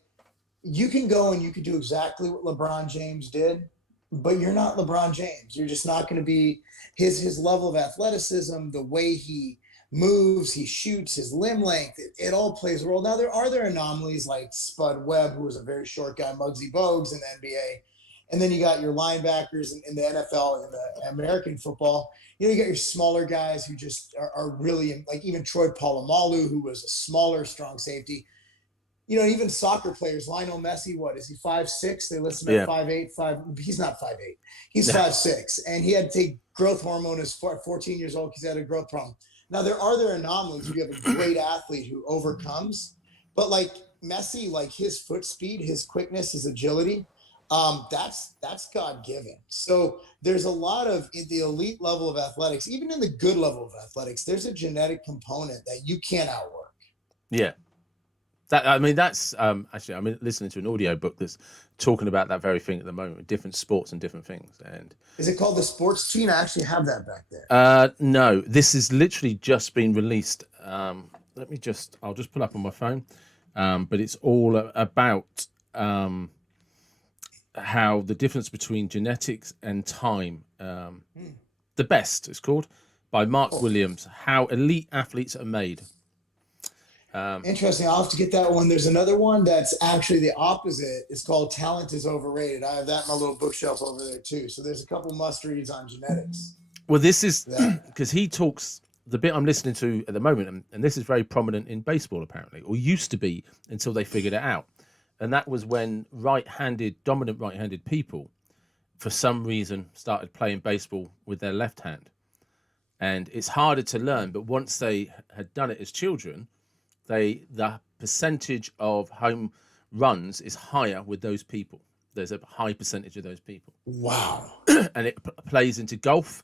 you can go and you can do exactly what LeBron James did, but you're not LeBron James. You're just not going to be his level of athleticism, the way he moves, he shoots, his limb length, it all plays a role. Now there anomalies like Spud Webb, who was a very short guy, Muggsy Bogues in the NBA. And then you got your linebackers in the NFL and the American football. You got your smaller guys who just are really, like even Troy Polamalu, who was a smaller, strong safety. Even soccer players, Lionel Messi, what is he, 5'6"? They list him at 5'8", he's not 5'8". He's 5'6", and he had to take growth hormone at 14 years old because he had a growth problem. Now, there are anomalies. You have a great athlete who overcomes, but like Messi, like his foot speed, his quickness, his agility, that's God-given. So there's a lot of, in the elite level of athletics, even in the good level of athletics, there's a genetic component that you can't outwork. Yeah. That I mean, that's actually I'm listening to an audio book that's talking about that very thing at the moment, different sports and different things. And Is it called the Sports Teen? I actually have that back there. no, this is literally just been released. I'll just pull up on my phone, but it's all about how the difference between genetics and time. The Best, it's called, by Mark Oh, Williams. How elite athletes are made. interesting. I'll have to get that one. There's another one that's actually the opposite. It's called Talent is Overrated. I have that in my little bookshelf over there too. So there's a couple must reads on genetics. Well, this is That because he talks the bit I'm listening to at the moment, and this is very prominent in baseball apparently, or used to be until they figured it out. And that was when dominant right-handed people, for some reason, started playing baseball with their left hand. And it's harder to learn, but once they had done it as children, the percentage of home runs is higher with those people. There's a high percentage of those people, wow. and it plays into golf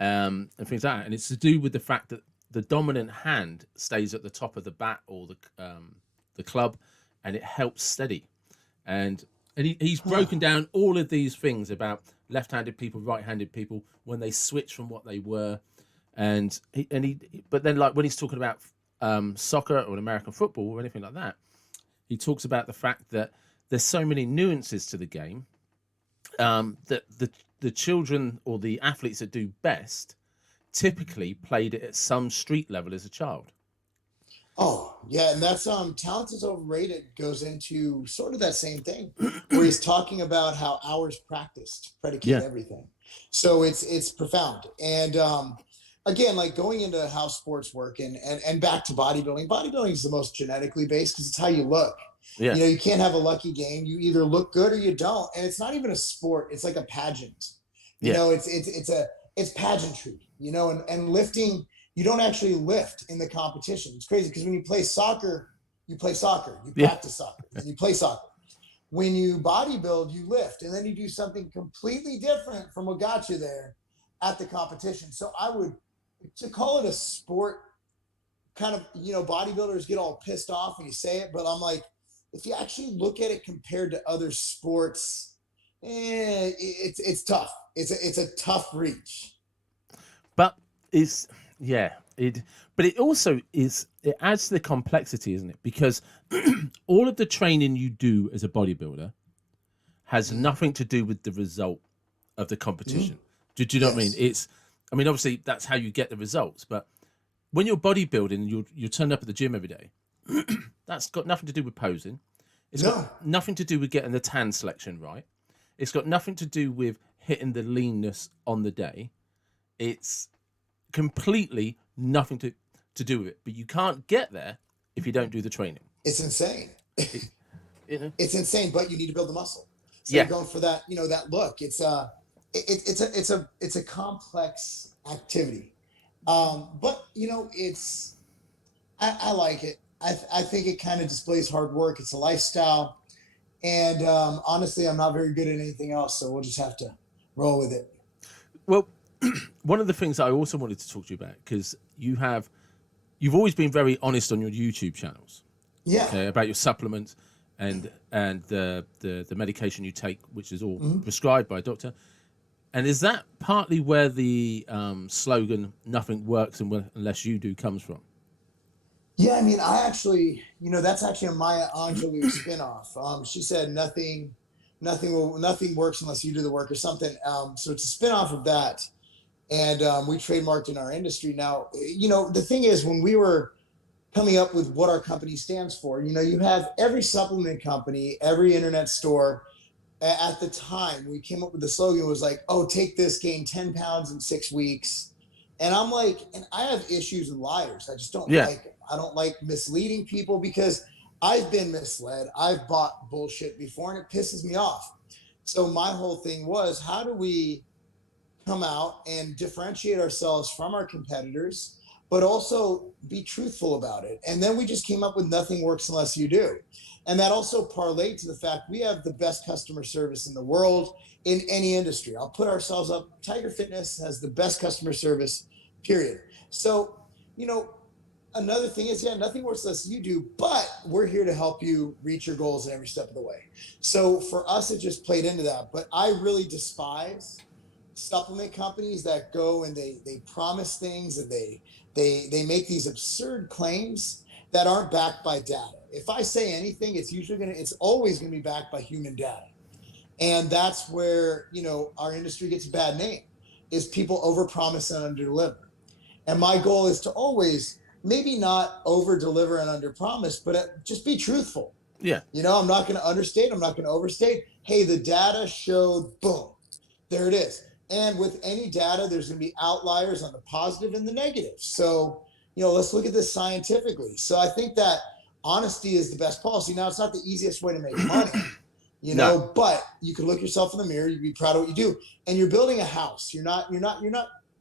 and things like that. And it's to do with the fact that the dominant hand stays at the top of the bat or the club, and it helps steady. And he's broken down all of these things about left-handed people, right-handed people when they switch from what they were, but then like when he's talking about soccer or American football or anything like that, he talks about the fact that there's so many nuances to the game that the children or the athletes that do best typically played it at some street level as a child. Oh, yeah, and that's Talent is Overrated goes into sort of that same thing where he's talking about how hours practiced predicate Yeah, everything. So it's profound. And again, like going into how sports work and back to bodybuilding. Bodybuilding is the most genetically based because it's how you look. yeah, You know, you can't have a lucky game. You either look good or you don't. And it's not even a sport. It's like a pageant. You yeah, know, it's pageantry, you know, and lifting, you don't actually lift in the competition. It's crazy because when you play soccer, you yeah. practice soccer, and you play soccer. When you bodybuild, you lift, and then you do something completely different from what got you there at the competition. So I would to call it a sport, kind of, you know, bodybuilders get all pissed off when you say it, but I'm like, if you actually look at it compared to other sports, it's tough. It's a tough reach. But it's yeah, it but it also is it adds to the complexity, isn't it? Because all of the training you do as a bodybuilder has Mm-hmm. nothing to do with the result of the Mm-hmm. competition. Do you know what I mean? Yes. I mean, obviously that's how you get the results, but when you're bodybuilding, you turn up at the gym every day. That's got nothing to do with posing. It's got No, nothing to do with getting the tan selection right. It's got nothing to do with hitting the leanness on the day. It's completely nothing to do with it. But you can't get there if you don't do the training. it's insane. It, you know? It's insane, but you need to build the muscle. So you're Yeah. going for that, you know, that look. It's a complex activity. But you know, I like it. I think it kind of displays hard work. It's a lifestyle, and honestly, I'm not very good at anything else, so we'll just have to roll with it. Well, one of the things I also wanted to talk to you about because you've always been very honest on your YouTube channels, Yeah. okay, about your supplements and the medication you take, which is all Mhm. prescribed by a doctor. And is that partly where the slogan "Nothing works unless you do" comes from? Yeah, I mean, I actually, you know, that's actually a Maya Angelou spinoff. She said nothing works unless you do the work or something. So it's a spinoff of that, and we trademarked in our industry. Now, you know, the thing is, when we were coming up with what our company stands for, you know, you have every supplement company, every internet store. At the time, we came up with the slogan was like, "Oh, take this, gain 10 pounds in 6 weeks." And I'm like, and I have issues with liars. I just don't Yeah, like it. I don't like misleading people because I've been misled. I've bought bullshit before, and it pisses me off. So my whole thing was, how do we come out and differentiate ourselves from our competitors, but also be truthful about it? And then we just came up with nothing works unless you do. And that also parlayed to the fact we have the best customer service in the world in any industry. I'll put ourselves up. Tiger Fitness has the best customer service, period. So, you know, another thing is, yeah, nothing works less than you do, but we're here to help you reach your goals in every step of the way. So for us, it just played into that. But I really despise supplement companies that go and they promise things and they make these absurd claims that aren't backed by data. If I say anything, it's always gonna be backed by human data. And that's where, our industry gets a bad name, is people overpromise and underdeliver. And my goal is to always maybe not over deliver and under promise, but just be truthful. Yeah. I'm not going to understate. I'm not going to overstate. Hey, the data showed, boom, there it is. And with any data, there's going to be outliers on the positive and the negative. So, let's look at this scientifically. So I think that honesty is the best policy. Now, it's not the easiest way to make money, No. but you can look yourself in the mirror, you be proud of what you do. And you're building a house. You're not,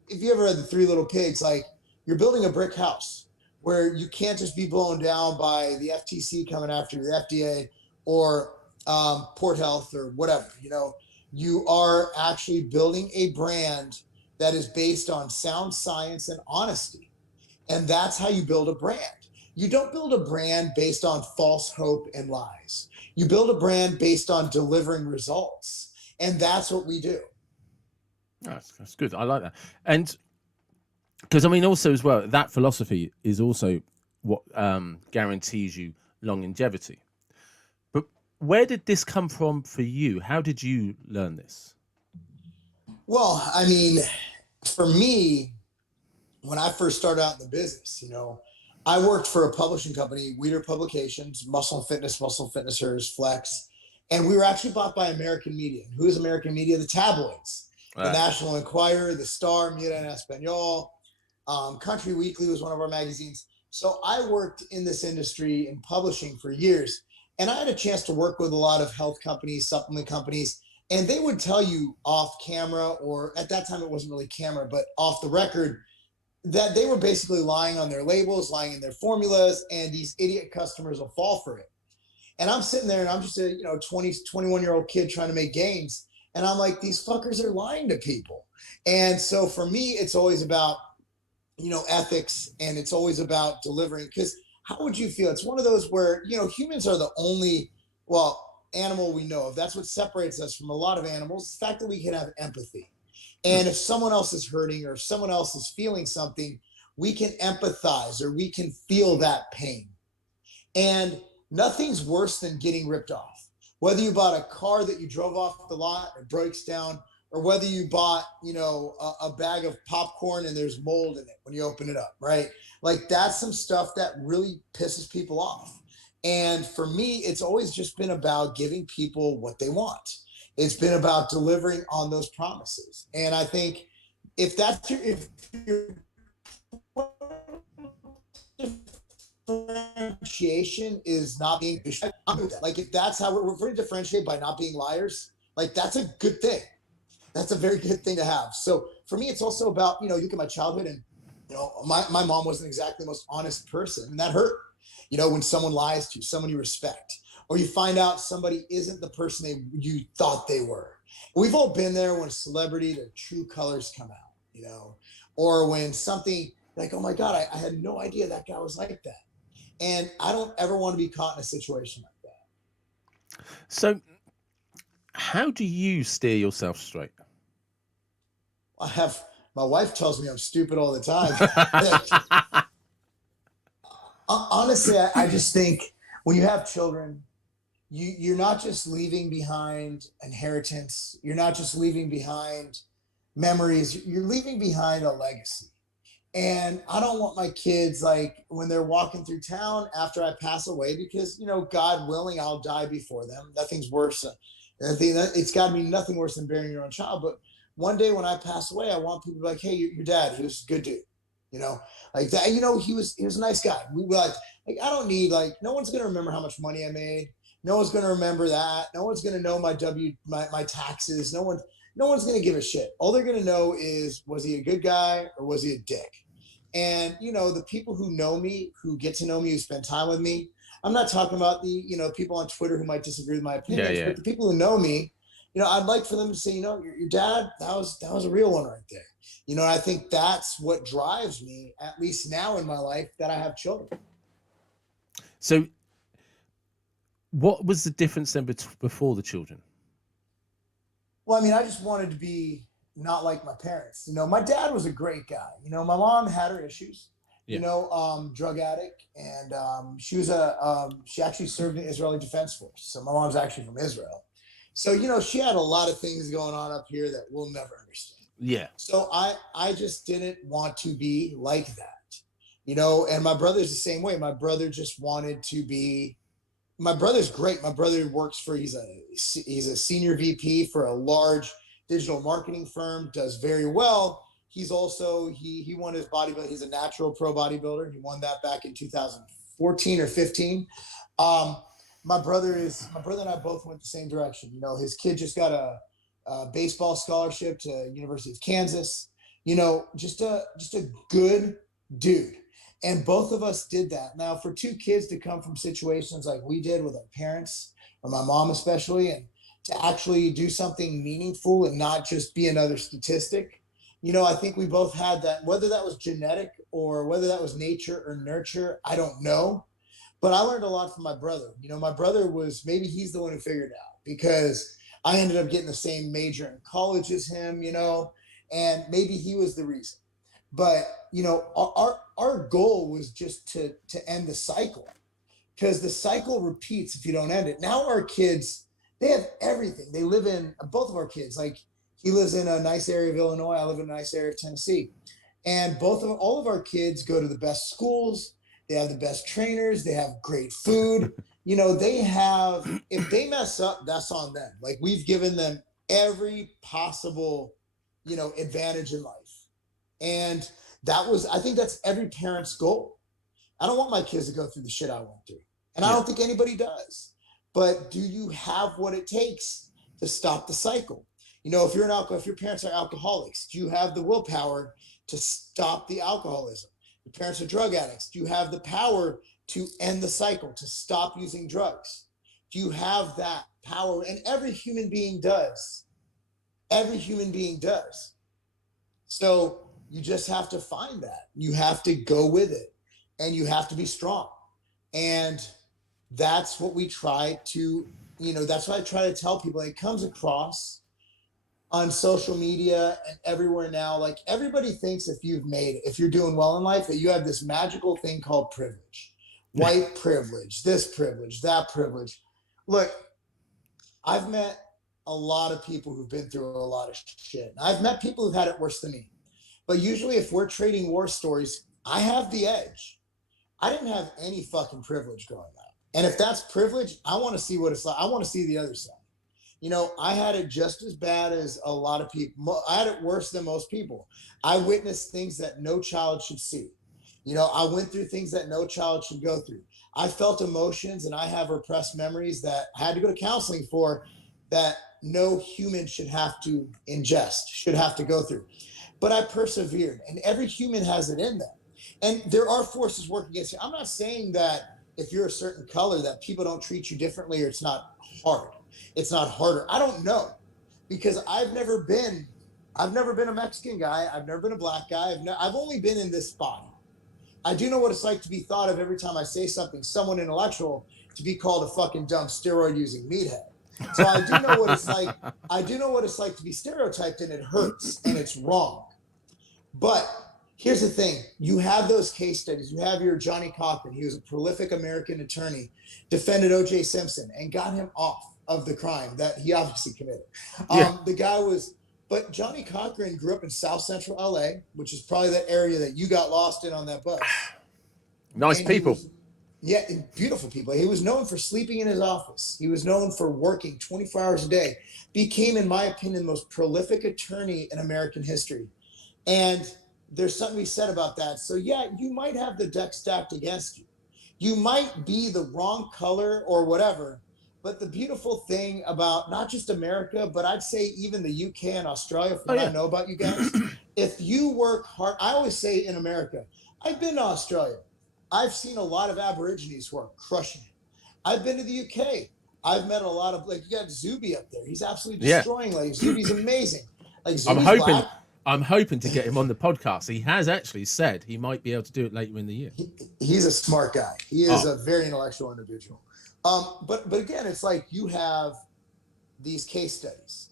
if you ever read The Three Little Pigs, like, you're building a brick house where you can't just be blown down by the FTC coming after you, the FDA, or Port Health or whatever. You are actually building a brand that is based on sound science and honesty. And that's how you build a brand. You don't build a brand based on false hope and lies. You build a brand based on delivering results. And that's what we do. That's good. I like that. And because I mean, also as well, that philosophy is also what guarantees you longevity. But where did this come from for you? How did you learn this? Well, I mean, for me, when I first started out in the business, I worked for a publishing company, Weeder Publications, Muscle Fitness Hers, Flex. And we were actually bought by American Media. Who is American Media? The tabloids, the National Enquirer, the Star, Mira en Español, Country Weekly was one of our magazines. So I worked in this industry in publishing for years. And I had a chance to work with a lot of health companies, supplement companies, and they would tell you off camera, or at that time it wasn't really camera, but off the record, that they were basically lying on their labels, lying in their formulas, and these idiot customers will fall for it. And I'm sitting there and I'm just a 20, 21-year-old kid trying to make gains. And I'm like, these fuckers are lying to people. And so for me, it's always about, ethics, and it's always about delivering. Because how would you feel? It's one of those where, humans are the only, animal we know of. That's what separates us from a lot of animals, the fact that we can have empathy. And if someone else is hurting or if someone else is feeling something, we can empathize or we can feel that pain. And nothing's worse than getting ripped off. Whether you bought a car that you drove off the lot, it breaks down, or whether you bought, a bag of popcorn and there's mold in it when you open it up, right? Like, that's some stuff that really pisses people off. And for me, it's always just been about giving people what they want. It's been about delivering on those promises. And I think if your differentiation is not being, like, if that's how we're going to differentiate by not being liars, like, that's a good thing. That's a very good thing to have. So for me, it's also about, you look at my childhood, and, my mom wasn't exactly the most honest person, and that hurt. When someone lies to you, someone you respect, or you find out somebody isn't the person you thought they were. We've all been there when a celebrity, their true colors come out, or when something like, oh my God, I had no idea that guy was like that. And I don't ever want to be caught in a situation like that. So how do you steer yourself straight? My wife tells me I'm stupid all the time. Honestly, I just think when you have children, you're not just leaving behind inheritance. You're not just leaving behind memories. You're leaving behind a legacy. And I don't want my kids, like, when they're walking through town after I pass away, because, God willing, I'll die before them. Nothing's worse. It's got to be nothing worse than burying your own child. But one day when I pass away, I want people to be like, hey, your dad, he was a good dude. Like that, he was a nice guy. We like I don't need, like, no one's going to remember how much money I made. No one's going to remember that. No one's going to know my taxes. No one's going to give a shit. All they're going to know is, was he a good guy or was he a dick? And, the people who know me, who get to know me, who spend time with me, I'm not talking about the, people on Twitter who might disagree with my opinions, but the people who know me, I'd like for them to say, your dad, that was a real one right there. I think that's what drives me, at least now in my life, that I have children. So, what was the difference then before the children? Well, I mean, I just wanted to be not like my parents. My dad was a great guy. My mom had her issues. Yeah. Drug addict, and she actually served in the Israeli Defense Force. So my mom's actually from Israel. So she had a lot of things going on up here that we'll never understand. Yeah. So I just didn't want to be like that. And my brother's the same way. My brother just wanted to be. My brother's great. My brother works for he's a senior VP for a large digital marketing firm, does very well. He's also he won his bodybuilding. He's a natural pro bodybuilder. He won that back in 2014 or 15. Um, my brother and I both went the same direction. His kid just got a baseball scholarship to University of Kansas. Just a good dude. And both of us did that. Now, for two kids to come from situations like we did with our parents, or my mom especially, and to actually do something meaningful and not just be another statistic, I think we both had that. Whether that was genetic or whether that was nature or nurture, I don't know. But I learned a lot from my brother. My brother was, maybe he's the one who figured it out, because I ended up getting the same major in college as him, and maybe he was the reason. But our goal was just to end the cycle, because the cycle repeats if you don't end it. Now our kids, they have everything. They live in, both of our kids, like, he lives in a nice area of Illinois, I live in a nice area of Tennessee, and all of our kids go to the best schools. They have the best trainers. They have great food. They have, if they mess up, that's on them. Like, we've given them every possible advantage in life. And I think that's every parent's goal. I don't want my kids to go through the shit I went through. And I don't think anybody does. But do you have what it takes to stop the cycle? If your parents are alcoholics, do you have the willpower to stop the alcoholism? Your parents are drug addicts. Do you have the power to end the cycle, to stop using drugs? Do you have that power? And every human being does. Every human being does. So you just have to find that. You have to go with it, and you have to be strong. And that's what we try to, that's what I try to tell people. It comes across on social media and everywhere now. Like, everybody thinks if you're doing well in life, that you have this magical thing called privilege, white privilege, this privilege, that privilege. Look, I've met a lot of people who've been through a lot of shit. I've met people who've had it worse than me. But usually, if we're trading war stories, I have the edge. I didn't have any fucking privilege growing up. And if that's privilege, I want to see what it's like. I want to see the other side. I had it just as bad as a lot of people. I had it worse than most people. I witnessed things that no child should see. I went through things that no child should go through. I felt emotions, and I have repressed memories that I had to go to counseling for, that no human should have to ingest, should have to go through. But I persevered, and every human has it in them. And there are forces working against you. I'm not saying that if you're a certain color that people don't treat you differently, or it's not hard. It's not harder. I don't know, because I've never been a Mexican guy. I've never been a black guy. I've only been in this body. I do know what it's like to be thought of every time I say something, someone intellectual, to be called a fucking dumb steroid using meathead. So I do know what it's like. I do know what it's like to be stereotyped, and it hurts, and it's wrong. But here's the thing. You have those case studies. You have your Johnny Cochran. He was a prolific American attorney, defended O.J. Simpson, and got him off of the crime that he obviously committed. The guy was, but Johnny Cochran grew up in South Central LA, which is probably that area that you got lost in on that bus. Nice people. Beautiful people. He was known for sleeping in his office. He was known for working 24 hours a day. Became, in my opinion, the most prolific attorney in American history. And there's something to be said about that. So yeah, you might have the deck stacked against you. You might be the wrong color or whatever. But the beautiful thing about not just America, but I'd say even the UK and Australia, from what I know about you guys, if you work hard, I always say in America, I've been to Australia. I've seen a lot of Aborigines who are crushing it. I've been to the UK. I've met a lot of, like, you got Zuby up there. He's absolutely Yeah. destroying. Like, Zuby's amazing. Like, I'm Zuby's hoping black. I'm hoping to get him on the podcast. He has actually said he might be able to do it later in the year. He's a smart guy. He is Oh, a very intellectual individual. But again, it's like you have these case studies,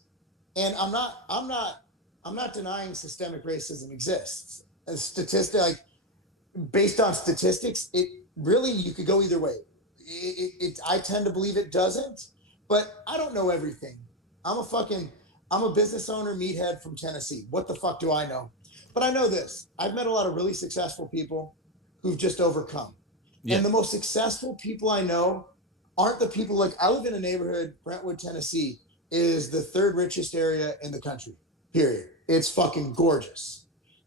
and I'm not denying systemic racism exists. A statistic, like, based on statistics, it really, you could go either way. I tend to believe it doesn't, but I don't know everything. I'm a fucking I'm a business owner, meathead from Tennessee. What the fuck do I know? But I know this. I've met a lot of really successful people who've just overcome. yeah. And the most successful people I know aren't the people, like, I live in a neighborhood, Brentwood, Tennessee is the third richest area in the country. Period. It's fucking gorgeous.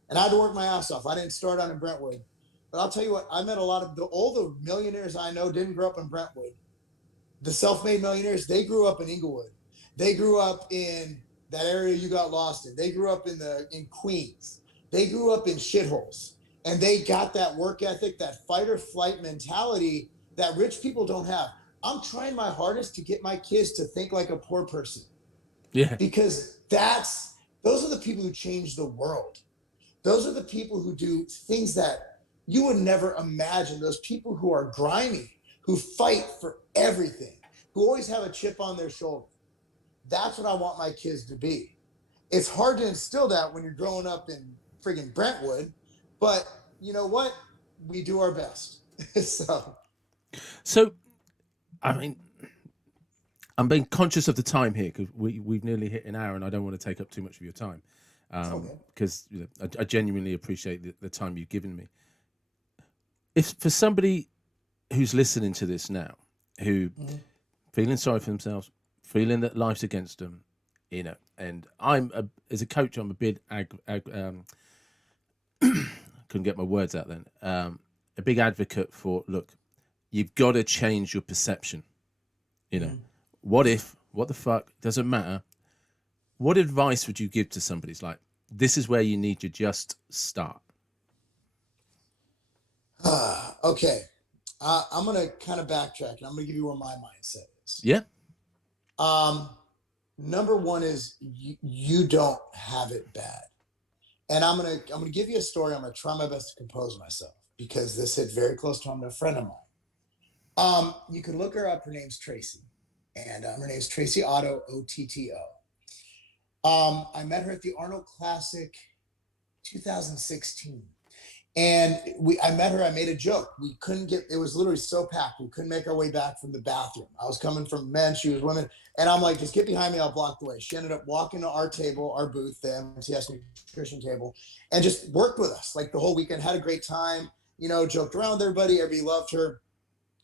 And I had to work my ass off. I didn't start out in Brentwood. But I'll tell you what, I met a lot of all the millionaires I know didn't grow up in Brentwood. The self-made millionaires, they grew up in Inglewood. They grew up in that area you got lost in. They grew up in Queens. They grew up in shitholes. And they got that work ethic, that fight or flight mentality that rich people don't have. I'm trying my hardest to get my kids to think like a poor person, Yeah. because those are the people who change the world. Those are the people who do things that you would never imagine. Those people who are grimy, who fight for everything, who always have a chip on their shoulder. That's what I want my kids to be. It's hard to instill that when you're growing up in friggin' Brentwood, but you know what? We do our best. So, So, I mean, I'm being conscious of the time here because we've nearly hit an hour, and I don't want to take up too much of your time. okay. Because I genuinely appreciate the time you've given me. If for somebody who's listening to this now, who Mm-hmm. feeling sorry for themselves, feeling that life's against them, and as a coach, I'm a big couldn't get my words out then. A big advocate for, look, you've got to change your perception. Mm-hmm. What if? What the fuck? Doesn't matter. What advice would you give to somebody? It's like, this is where you need to just start. Okay. I'm going to kind of backtrack, and I'm going to give you where my mindset is. Yeah. Um, Number one is you don't have it bad. And I'm gonna give you a story. I'm gonna try my best to compose myself because this hit very close to home to a friend of mine. You can look her up. Her name's Tracy, and her name's Tracy Otto, Otto. I met her at the Arnold Classic 2016. And I met her. I made a joke. We couldn't get. It was literally so packed. We couldn't make our way back from the bathroom. I was coming from men. She was women. And I'm like, just get behind me. I'll block the way. She ended up walking to our table, our booth, the MTS nutrition table, and just worked with us like the whole weekend. Had a great time. Joked around with everybody. Everybody loved her.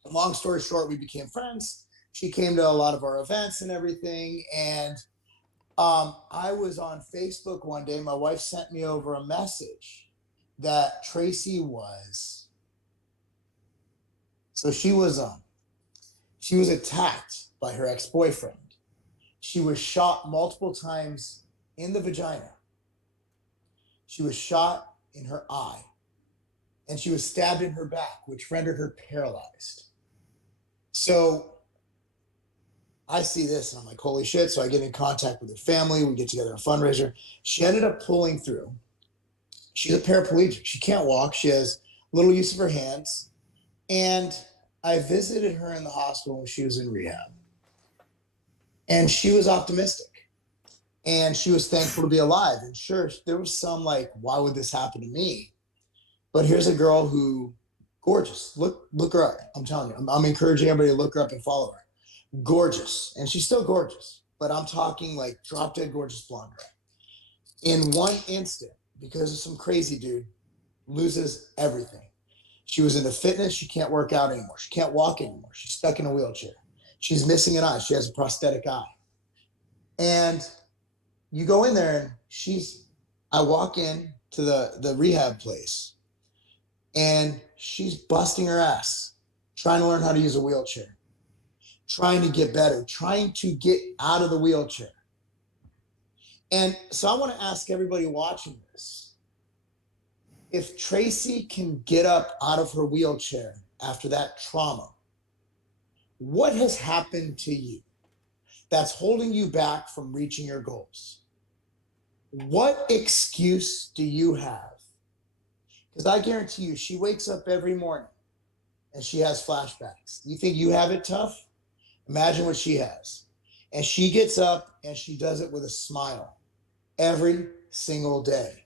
Long story short, we became friends. She came to a lot of our events and everything. And I was on Facebook one day. My wife sent me over a message that Tracy was. So she was attacked by her ex-boyfriend. She was shot multiple times in the vagina. She was shot in her eye. And she was stabbed in her back, which rendered her paralyzed. So I see this and I'm like, holy shit. So I get in contact with her family. We get together a fundraiser. She ended up pulling through. She's a paraplegic. She can't walk. She has little use of her hands. And I visited her in the hospital when she was in rehab. And she was optimistic. And she was thankful to be alive. And sure, there was some like, why would this happen to me? But here's a girl who, gorgeous. Look her up. I'm telling you. I'm encouraging everybody to look her up and follow her. Gorgeous. And she's still gorgeous. But I'm talking like drop dead gorgeous blonde girl. In one instant, because of some crazy dude, loses everything. She was into fitness. She can't work out anymore. She can't walk anymore. She's stuck in a wheelchair. She's missing an eye. She has a prosthetic eye. And you go in there and I walk in to the rehab place and she's busting her ass, trying to learn how to use a wheelchair, trying to get better, trying to get out of the wheelchair. And so I want to ask everybody watching this, if Tracy can get up out of her wheelchair after that trauma, What has happened to you that's holding you back from reaching your goals? What excuse do you have? Because I guarantee you, she wakes up every morning and she has flashbacks. You think you have it tough? Imagine what she has. And she gets up and she does it with a smile every single day.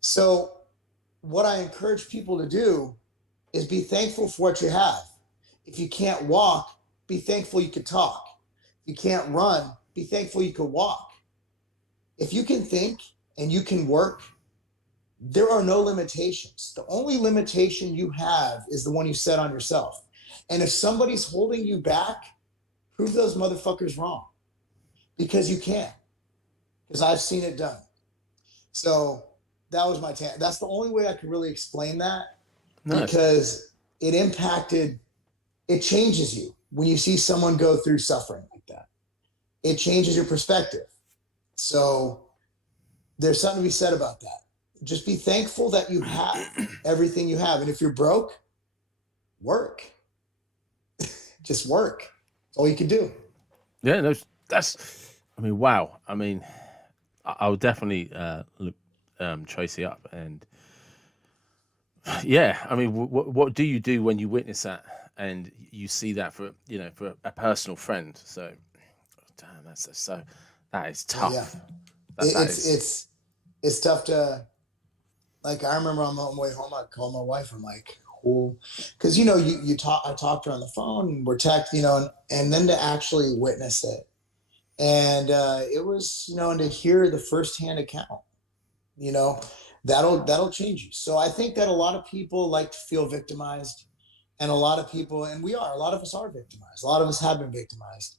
So, what I encourage people to do is be thankful for what you have. If you can't walk, be thankful you could talk. If you can't run, be thankful you could walk. If you can think and you can work, there are no limitations. The only limitation you have is the one you set on yourself. And if somebody's holding you back, prove those motherfuckers wrong, because you can. Because I've seen it done. So that was that's the only way I could really explain that, Nice. because it changes you when you see someone go through suffering like that. It changes your perspective. So there's something to be said about that. Just be thankful that you have everything you have. And if you're broke, work. Just work. That's all you can do. Yeah, no, that's. I mean, wow. I mean, I'll definitely look Tracy up, and yeah. I mean, what do you do when you witness that and you see that for for a personal friend? So, damn, that's so. That is Oh, yeah. tough. That is. It's tough to, like, I remember on my way home, I called my wife. I'm like, cool. Because, I talked to her on the phone and we're text, and then to actually witness it. And it was, and to hear the firsthand account, you know, that'll change you. So I think that a lot of people like to feel victimized, and a lot of people, and a lot of us are victimized. A lot of us have been victimized.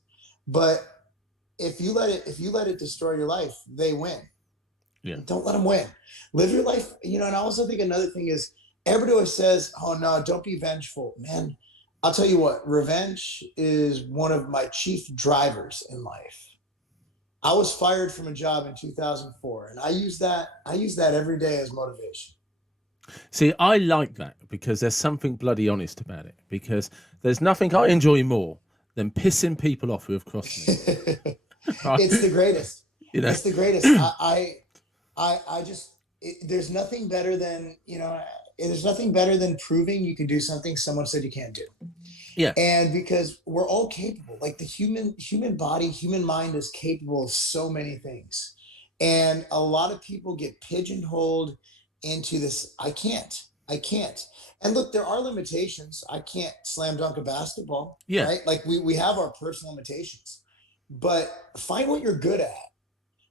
But if you let it destroy your life, they win. Yeah. Don't let them win. Live your life, and I also think another thing is, everybody always says, oh no, don't be vengeful. Man, I'll tell you what, revenge is one of my chief drivers in life. I was fired from a job in 2004, and I use that every day as motivation. See, I like that because there's something bloody honest about it. Because there's nothing I enjoy more than pissing people off who have crossed me. Right? It's the greatest. You know. It's the greatest. I just, there's nothing better than, there's nothing better than proving you can do something someone said you can't do. Yeah. And because we're all capable, like the human body, human mind is capable of so many things. And a lot of people get pigeonholed into this, I can't. And look, there are limitations. I can't slam dunk a basketball, Yeah. right? Like we have our personal limitations. But find what you're good at.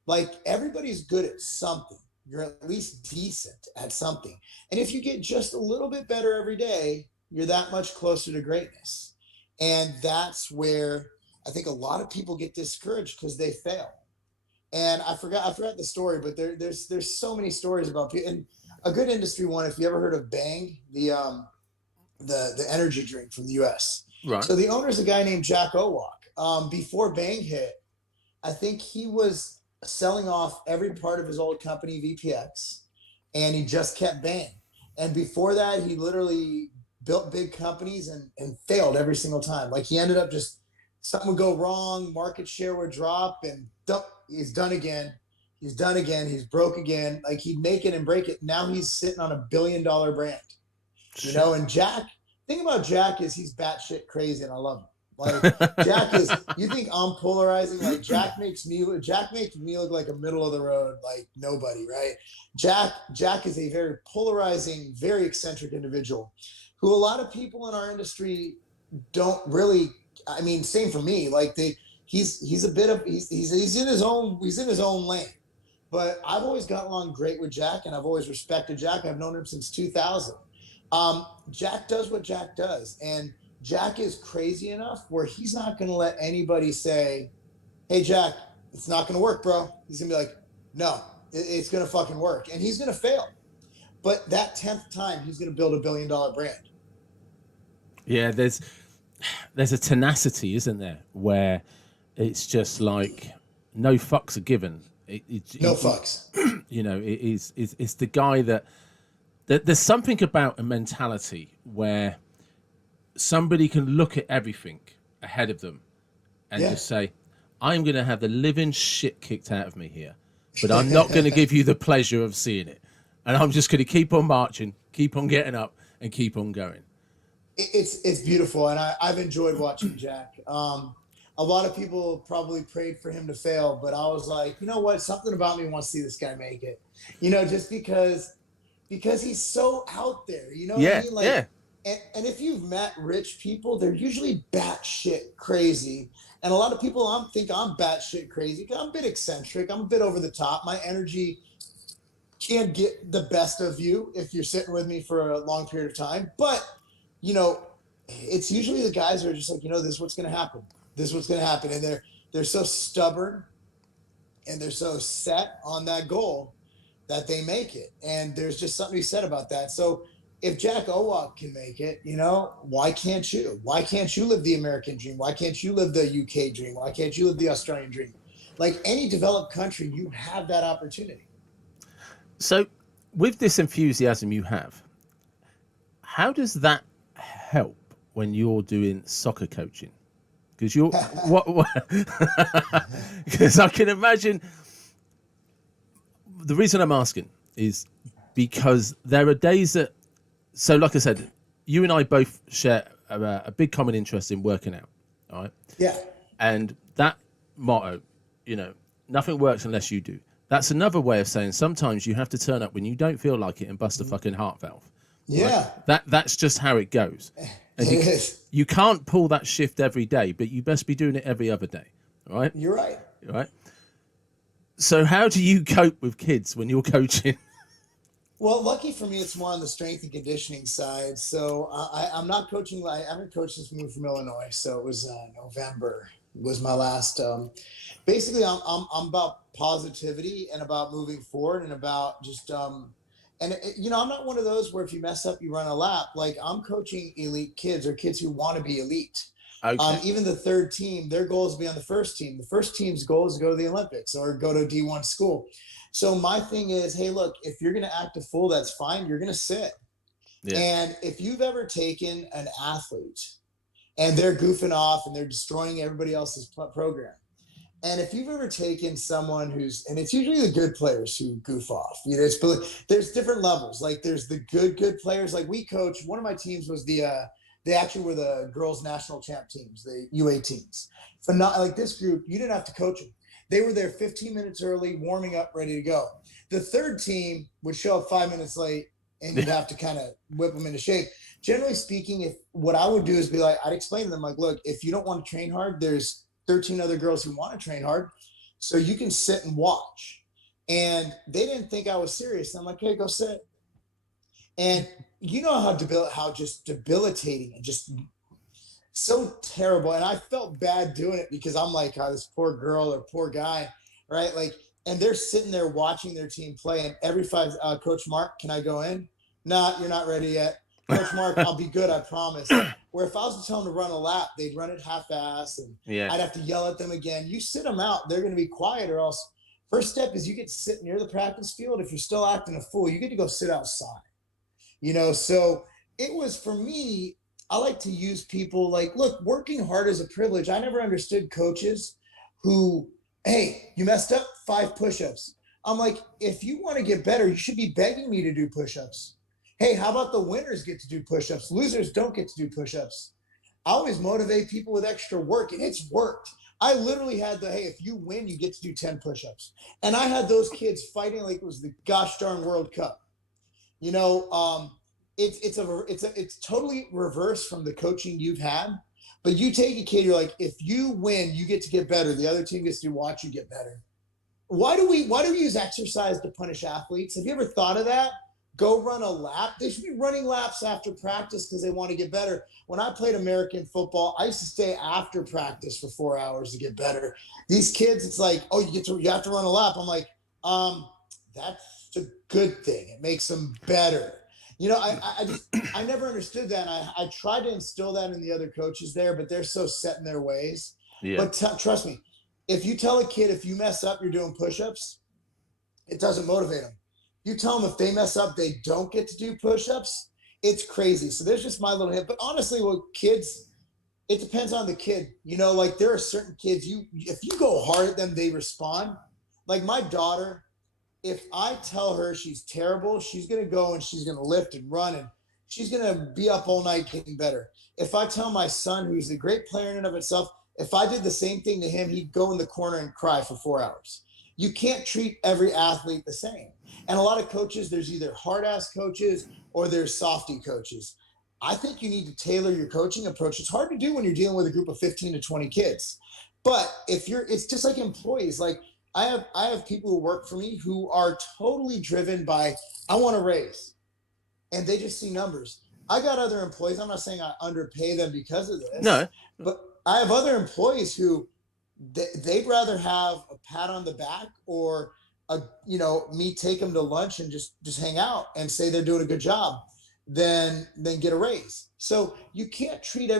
Like, everybody's good at something. You're at least decent at something. And if you get just a little bit better every day, you're that much closer to greatness. And that's where I think a lot of people get discouraged, because they fail. And I forgot the story, but there's so many stories about people. And a good industry one, if you ever heard of Bang, the energy drink from the US. Right. So the owner's a guy named Jack Owak. Before Bang hit, I think he was selling off every part of his old company, VPX, and he just kept Bang. And before that, he literally built big companies and failed every single time. Like, he ended up just, something would go wrong, market share would drop, and he's done again. He's done again. He's broke again. Like, he'd make it and break it. Now he's sitting on $1 billion brand, and Jack, thing about Jack is he's batshit crazy, and I love him. Like, Jack is, you think I'm polarizing? Like, Jack makes me look like a middle of the road, like nobody, right? Jack is a very polarizing, very eccentric individual who a lot of people in our industry don't really, I mean, same for me. Like, he's a bit of, he's in his own lane. But I've always got along great with Jack, and I've always respected Jack. I've known him since 2000. Jack does what Jack does, and Jack is crazy enough where he's not going to let anybody say, hey, Jack, it's not going to work, bro. He's going to be like, no, it's going to fucking work. And he's going to fail. But that 10th time, he's going to build $1 billion brand. Yeah, there's a tenacity, isn't there, where it's just like no fucks are given. No fucks. It's the guy that there's something about a mentality where somebody can look at everything ahead of them and Yeah. just say, I'm going to have the living shit kicked out of me here, but I'm not going to give you the pleasure of seeing it. And I'm just going to keep on marching, keep on getting up, and keep on going. It's beautiful, and I've enjoyed watching Jack. A lot of people probably prayed for him to fail, but I was like, you know what? Something about me wants to see this guy make it. Just because he's so out there. You know what I Yeah, mean? Like, yeah. and if you've met rich people, they're usually batshit crazy. And a lot of people think I'm batshit crazy because I'm a bit eccentric. I'm a bit over the top. My energy can get the best of you if you're sitting with me for a long period of time. But, you know, it's usually the guys who are just like, this is what's going to happen. This is what's going to happen. And they're so stubborn and they're so set on that goal that they make it. And there's just something to be said about that. So if Jack Owak can make it, why can't you? Why can't you live the American dream? Why can't you live the UK dream? Why can't you live the Australian dream? Like any developed country, you have that opportunity. So, with this enthusiasm you have, how does that help when you're doing soccer coaching? Because you're what? Because I can imagine. The reason I'm asking is because there are days that. So, like I said, you and I both share a big common interest in working out. All right. Yeah. And that motto, nothing works unless you do. That's another way of saying sometimes you have to turn up when you don't feel like it and bust a fucking heart valve. Yeah. Right? That's just how it goes. And you can't pull that shift every day, but you best be doing it every other day. Right? You're right. Right. So how do you cope with kids when you're coaching? Well, lucky for me, it's more on the strength and conditioning side. So I'm not coaching. I haven't coached since we moved from Illinois. So it was November was my last. Basically, I'm about positivity and about moving forward and about just I'm not one of those where if you mess up, you run a lap. Like I'm coaching elite kids or kids who want to be elite. Okay. Even the third team, their goal is to be on the first team. The first team's goal is to go to the Olympics or go to a D1 school. So my thing is, hey, look, if you're going to act a fool, that's fine. You're going to sit. Yeah. And if you've ever taken an athlete and they're goofing off and they're destroying everybody else's program, and if you've ever taken someone and it's usually the good players who goof off, there's different levels. Like there's the good players. Like we coach, one of my teams was they actually were the girls national champ teams, the UA teams. But not like this group, you didn't have to coach them. They were there 15 minutes early, warming up, ready to go. The third team would show up 5 minutes late and you'd have to kind of whip them into shape. Generally speaking, if what I would do is be like, I'd explain to them like, look, if you don't want to train hard, there's 13 other girls who want to train hard. So you can sit and watch. And they didn't think I was serious. I'm like, hey, go sit. And you know how just debilitating and just so terrible. And I felt bad doing it because I'm like, oh, this poor girl or poor guy, right? Like, and they're sitting there watching their team play. And every five, Coach Mark, can I go in? Nah, you're not ready yet. Coach Mark, I'll be good, I promise. Where if I was to tell them to run a lap, they'd run it half-ass, and I'd have to yell at them again. You sit them out, they're going to be quiet, or else. First step is you get to sit near the practice field. If you're still acting a fool, you get to go sit outside. So it was for me. I like to use people like, look, working hard is a privilege. I never understood coaches who, hey, you messed up, 5 push-ups. I'm like, if you want to get better, you should be begging me to do push-ups. Hey, how about the winners get to do push-ups? Losers don't get to do push-ups. I always motivate people with extra work, and it's worked. I literally had hey, if you win, you get to do 10 push-ups. And I had those kids fighting like it was the gosh darn World Cup. It's totally reverse from the coaching you've had. But you take a kid, you're like, if you win, you get to get better. The other team gets to watch you get better. Why do we use exercise to punish athletes? Have you ever thought of that? Go run a lap. They should be running laps after practice because they want to get better. When I played American football, I used to stay after practice for 4 hours to get better. These kids, it's like, oh, you have to run a lap. I'm like, that's a good thing. It makes them better. I never understood that. And I tried to instill that in the other coaches there, but they're so set in their ways. Yeah. But trust me, if you tell a kid, if you mess up, you're doing push-ups, it doesn't motivate them. You tell them if they mess up, they don't get to do push-ups, It's crazy. So there's just my little hit. But honestly, with kids, it depends on the kid. Like there are certain kids, if you go hard at them, they respond. Like my daughter, if I tell her she's terrible, she's gonna go and she's gonna lift and run and she's gonna be up all night getting better. If I tell my son, who's a great player in and of itself, if I did the same thing to him, he'd go in the corner and cry for 4 hours. You can't treat every athlete the same. And a lot of coaches, there's either hard ass coaches or there's softy coaches. I think you need to tailor your coaching approach. It's hard to do when you're dealing with a group of 15 to 20 kids. But it's just like employees. Like I have people who work for me who are totally driven by, I want to raise, and they just see numbers. I got other employees. I'm not saying I underpay them because of this. No. But I have other employees who they'd rather have a pat on the back or me take them to lunch and just hang out and say they're doing a good job than get a raise. So you can't put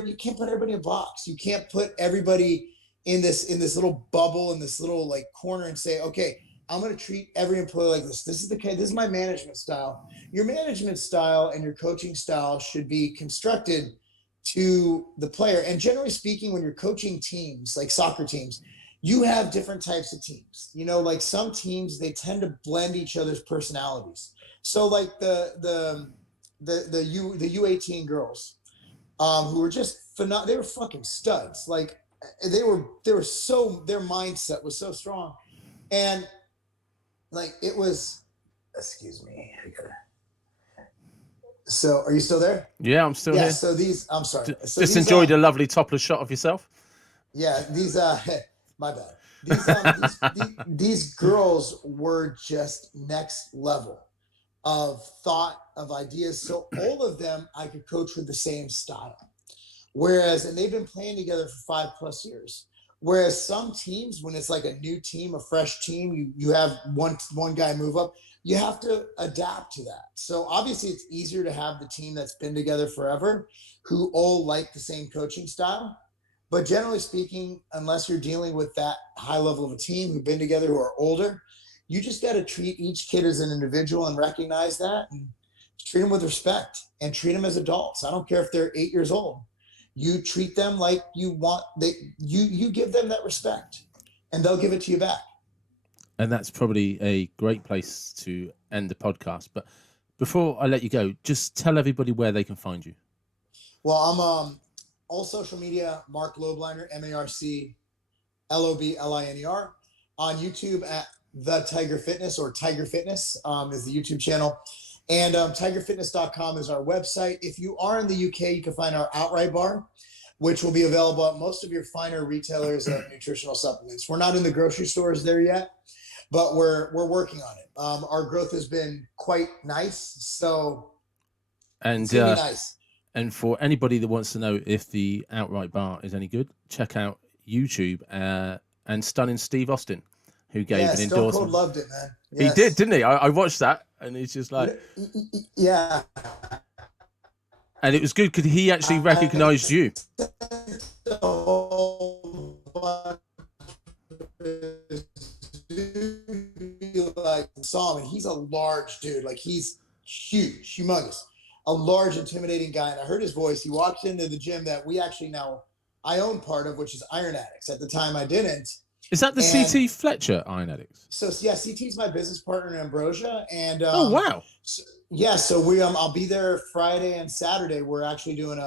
everybody in a box. You can't put everybody in this little bubble, in this little like corner and say, okay, I'm going to treat every employee like this. This is my management style. Your management style and your coaching style should be constructed to the player. And generally speaking, when you're coaching teams like soccer teams, you have different types of teams. Like some teams, they tend to blend each other's personalities. So like the U18 girls, who were just phenomenal. They were fucking studs. Like they were their mindset was so strong. And like it was, excuse me. So are you still there? Yeah, I'm still here. So I'm sorry. So just enjoyed a lovely topless shot of yourself. Yeah, my bad. These girls were just next level of thought, of ideas. So all of them I could coach with the same style. And they've been playing together for 5+ years. Whereas some teams, when it's like a new team, a fresh team, you have one guy move up, you have to adapt to that. So obviously it's easier to have the team that's been together forever, who all like the same coaching style. But generally speaking, unless you're dealing with that high level of a team who've been together, who are older, you just got to treat each kid as an individual and recognize that and treat them with respect and treat them as adults. I don't care if they're 8 years old. You treat them like you give them that respect and they'll give it to you back. And that's probably a great place to end the podcast. But before I let you go, just tell everybody where they can find you. Well, I'm all social media, Marc Lobliner, MarcLobliner. On YouTube at The Tiger Fitness, or Tiger Fitness is the YouTube channel. And tigerfitness.com is our website. If you are in the UK, you can find our Outright Bar, which will be available at most of your finer retailers of nutritional supplements. We're not in the grocery stores there yet, but we're working on it. Our growth has been quite nice, so it's gonna be nice. And for anybody that wants to know if the Outright Bar is any good, check out YouTube and Stunning Steve Austin, who gave an endorsement. Stone Cold loved it, man. Yes. He did, didn't he? I watched that, and he's just like, yeah. And it was good because he actually recognized you. Like saw him, and he's a large dude. Like he's huge, humongous, a large, intimidating guy. And I heard his voice. He walked into the gym that I own part of, which is Iron Addicts. At the time, I didn't. Is that the CT Fletcher Iron Addicts? So yeah, CT's my business partner in Ambrosia, and oh wow. So I'll be there Friday and Saturday. We're actually doing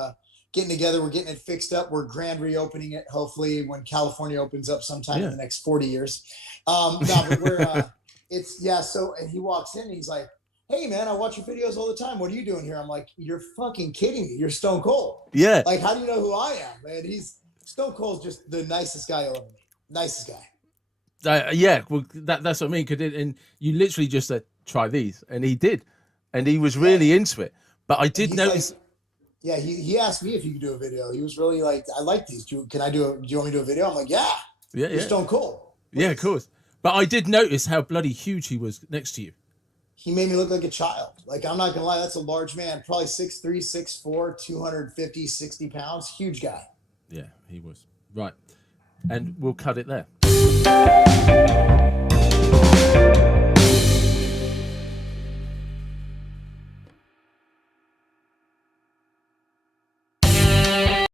getting together. We're getting it fixed up. We're grand reopening it, hopefully when California opens up sometime in the next 40 years. So and he walks in and he's like, "Hey man, I watch your videos all the time. What are you doing here?" I'm like, "You're fucking kidding me. You're Stone Cold." Yeah. Like, how do you know who I am, man? Stone Cold's just the nicest guy you'll ever meet. Nicest guy. Yeah, well, that's what I mean. And you literally just said, "Try these," and he did, and he was really into it. But I did notice. Like, he asked me if you could do a video. He was really like, "I like these. Do you want me to do a video?" I'm like, "Yeah, you're Stone Cold." Yeah, of course. But I did notice how bloody huge he was next to you. He made me look like a child. Like, I'm not gonna lie, that's a large man. Probably 6'3", 6'4", 250, 60 pounds. Huge guy. Yeah, he was. Right. And we'll cut it there.